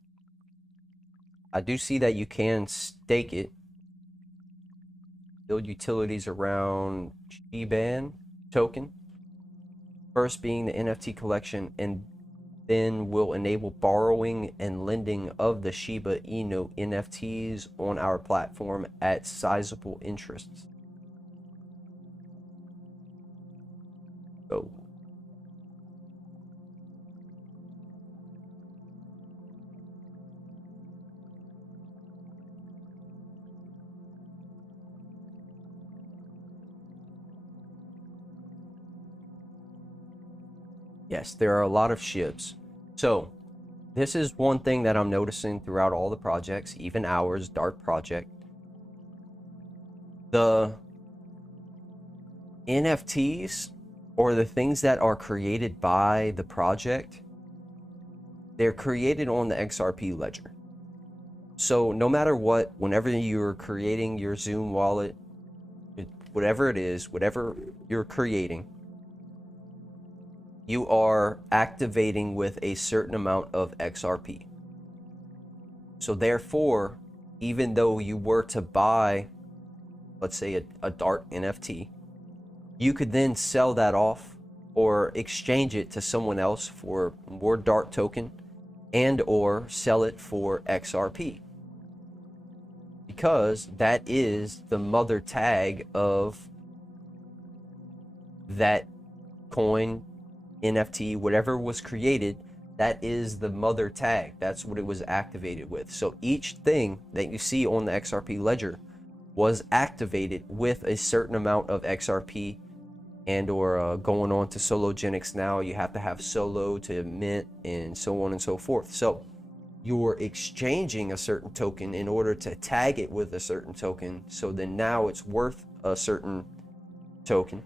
I do see that you can stake it, build utilities around Shiban token, first being the NFT collection, and then will enable borrowing and lending of the Shiba Inu NFTs on our platform at sizable interests. So yes, there are a lot of SHIBs. So this is one thing that I'm noticing throughout all the projects, even ours, DaRT project. The NFTs, or the things that are created by the project, they're created on the XRP ledger. So no matter what, whenever you're creating your Zoom wallet, whatever it is, whatever you're creating, you are activating with a certain amount of XRP. So therefore, even though you were to buy, let's say a DaRT NFT, you could then sell that off or exchange it to someone else for more DaRT token, and or sell it for XRP, because that is the mother tag of that coin, NFT, whatever was created. That is the mother tag. That's what it was activated with. So each thing that you see on the XRP ledger was activated with a certain amount of XRP, and or going on to Sologenics now, you have to have Solo to mint and so on and so forth. So you're exchanging a certain token in order to tag it with a certain token. So then now it's worth a certain token,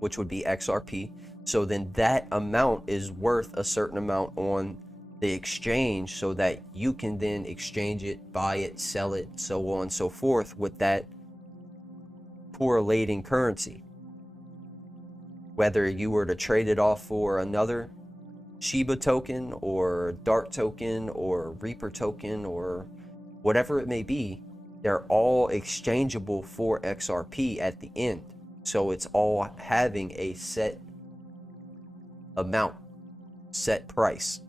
which would be XRP. So then that amount is worth a certain amount on the exchange, so that you can then exchange it, buy it, sell it, so on and so forth with that correlating currency. Whether you were to trade it off for another Shiba token or DaRT token or Reaper token or whatever it may be, they're all exchangeable for XRP at the end. So it's all having a set amount, set price.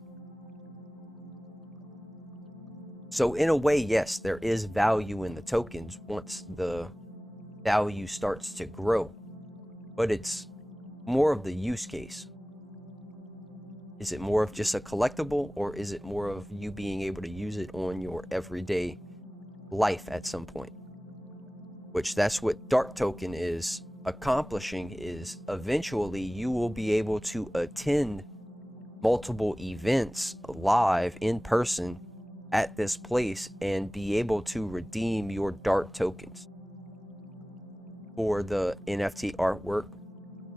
So in a way, yes, there is value in the tokens once the value starts to grow, but it's more of the use case. Is it more of just a collectible, or is it more of you being able to use it on your everyday life at some point? Which that's what DaRT token is accomplishing, is eventually you will be able to attend multiple events live in person at this place and be able to redeem your DaRT tokens for the NFT artwork,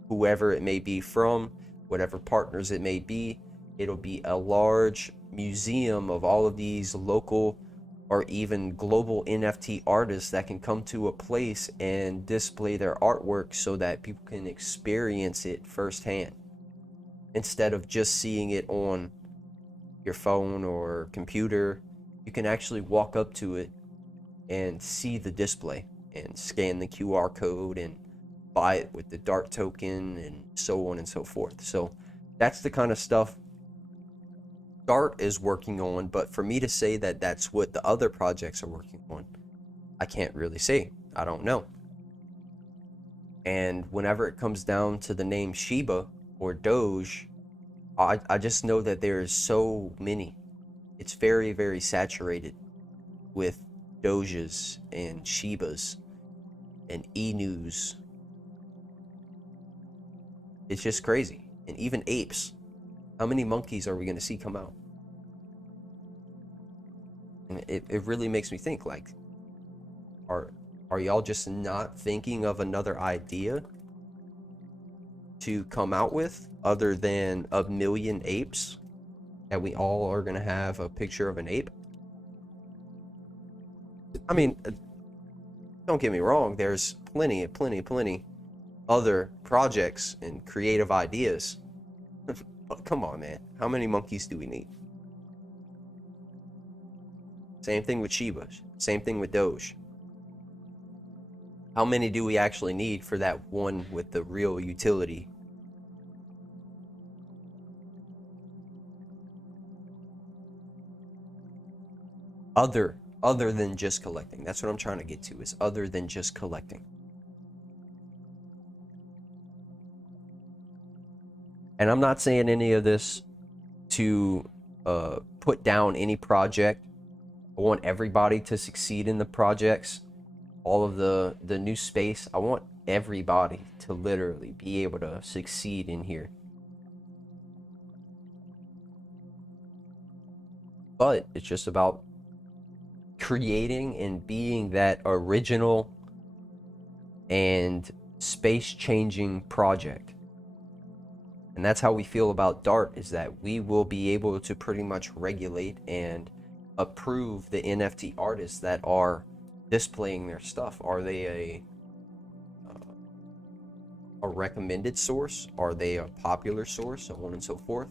whoever it may be from, whatever partners it may be. It'll be a large museum of all of these local or even global NFT artists that can come to a place and display their artwork so that people can experience it firsthand, instead of just seeing it on your phone or computer. You can actually walk up to it and see the display and scan the QR code and buy it with the DaRT token and so on and so forth. So that's the kind of stuff DaRT is working on. But for me to say that that's what the other projects are working on, I can't really say. I don't know. And whenever it comes down to the name Shiba or Doge, I just know that there's so many. It's very, very saturated with Doges and Shibas and e-news. It's just crazy. And even apes. How many monkeys are we going to see come out? And it really makes me think, like, are y'all just not thinking of another idea to come out with other than a million apes? That we all are going to have a picture of an ape? I mean, don't get me wrong, there's plenty other projects and creative ideas. But come on, man. How many monkeys do we need? Same thing with Shiba. Same thing with Doge. How many do we actually need for that one with the real utility? Other than just collecting. That's what I'm trying to get to, is other than just collecting. And I'm not saying any of this to put down any project. I want everybody to succeed in the projects. All of the new space. I want everybody to literally be able to succeed in here. But it's just about creating and being that original and space-changing project. And that's how we feel about DaRT, is that we will be able to pretty much regulate and approve the NFT artists that are displaying their stuff. Are they a recommended source? Are they a popular source? So on and so forth.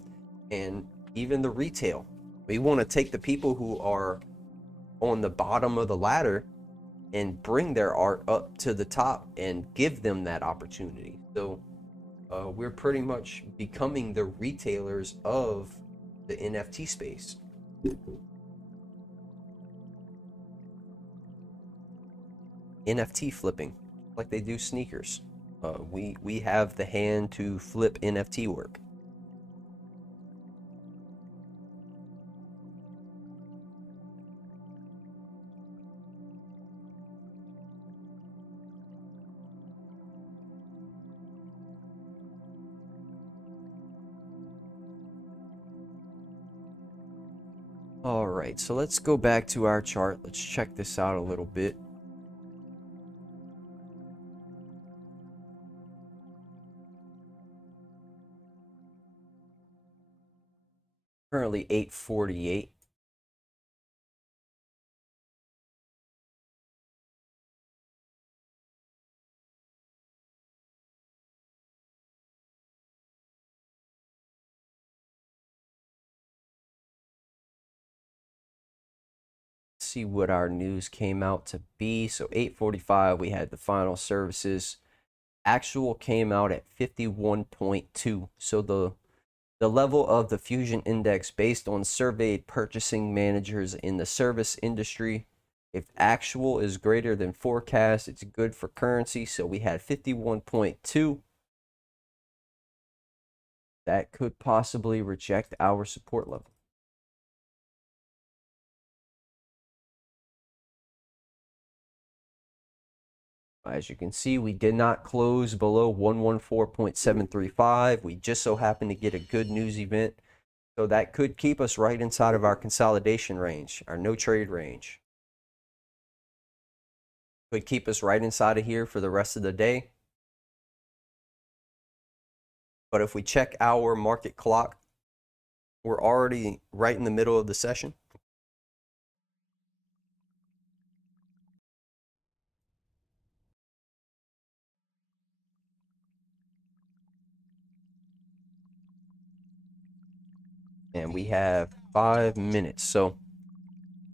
And even the retail. We want to take the people who are on the bottom of the ladder and bring their art up to the top and give them that opportunity. So we're pretty much becoming the retailers of the NFT space. NFT flipping, like they do sneakers. We have the hand to flip NFT work. All right, so let's go back to our chart. Let's check this out a little bit. Currently 848. See what our news came out to be. So 8:45 we had the final services. Actual came out at 51.2. So the level of the fusion index based on surveyed purchasing managers in the service industry, if actual is greater than forecast, it's good for currency. So we had 51.2. That could possibly reject our support level. As you can see, we did not close below 114.735. We just so happened to get a good news event. So that could keep us right inside of our consolidation range, our no trade range. Could keep us right inside of here for the rest of the day. But if we check our market clock, we're already right in the middle of the session. And we have 5 minutes. So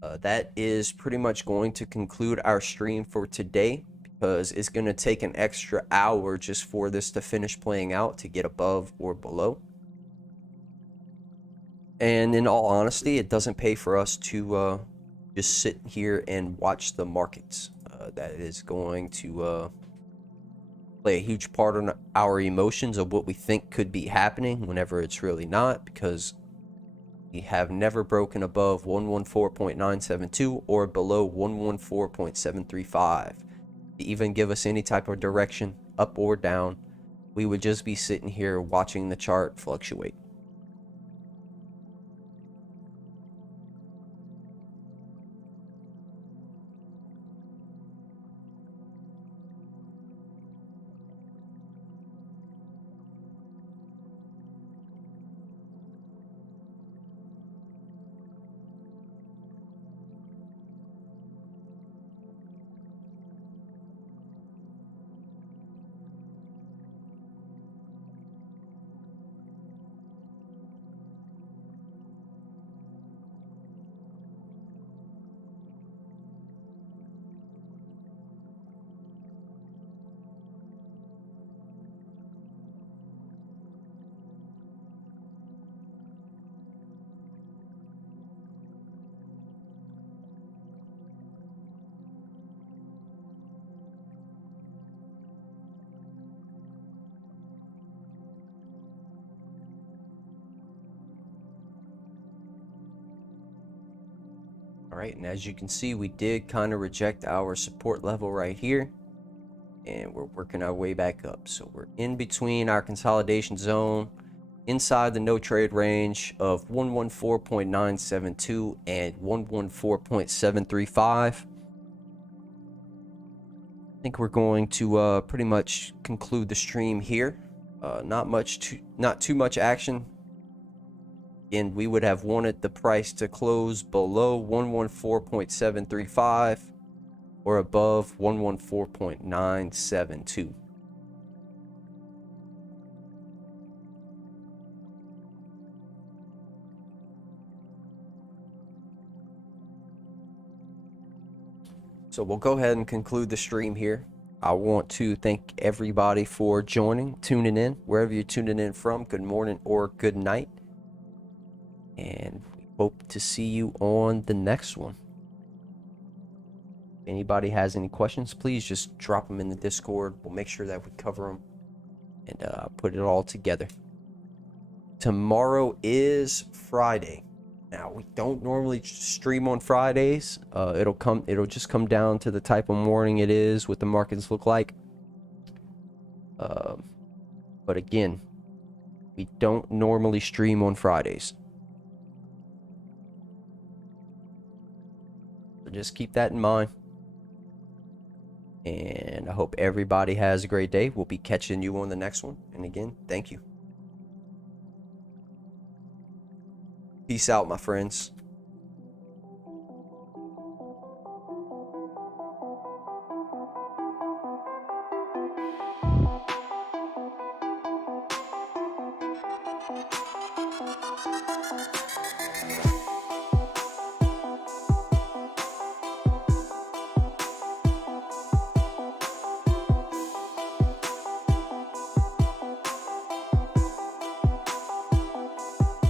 that is pretty much going to conclude our stream for today, because it's going to take an extra hour just for this to finish playing out, to get above or below. And in all honesty, it doesn't pay for us to just sit here and watch the markets. That is going to play a huge part on our emotions of what we think could be happening whenever it's really not, because we have never broken above 114.972 or below 114.735. to even give us any type of direction, up or down. We would just be sitting here watching the chart fluctuate. All right, and as you can see, we did kind of reject our support level right here, and we're working our way back up. So we're in between our consolidation zone, inside the no trade range of 114.972 and 114.735. I think we're going to pretty much conclude the stream here. Not too much action. And we would have wanted the price to close below 114.735 or above 114.972. So we'll go ahead and conclude the stream here. I want to thank everybody for tuning in, wherever you're tuning in from. Good morning or good night. And we hope to see you on the next one. If anybody has any questions, please just drop them in the Discord. We'll make sure that we cover them and put it all together. Tomorrow is Friday. Now, we don't normally stream on Fridays. It'll just come down to the type of morning it is, what the markets look like. But again, we don't normally stream on Fridays. So just keep that in mind. And I hope everybody has a great day. We'll be catching you on the next one. And again, thank you. Peace out, my friends.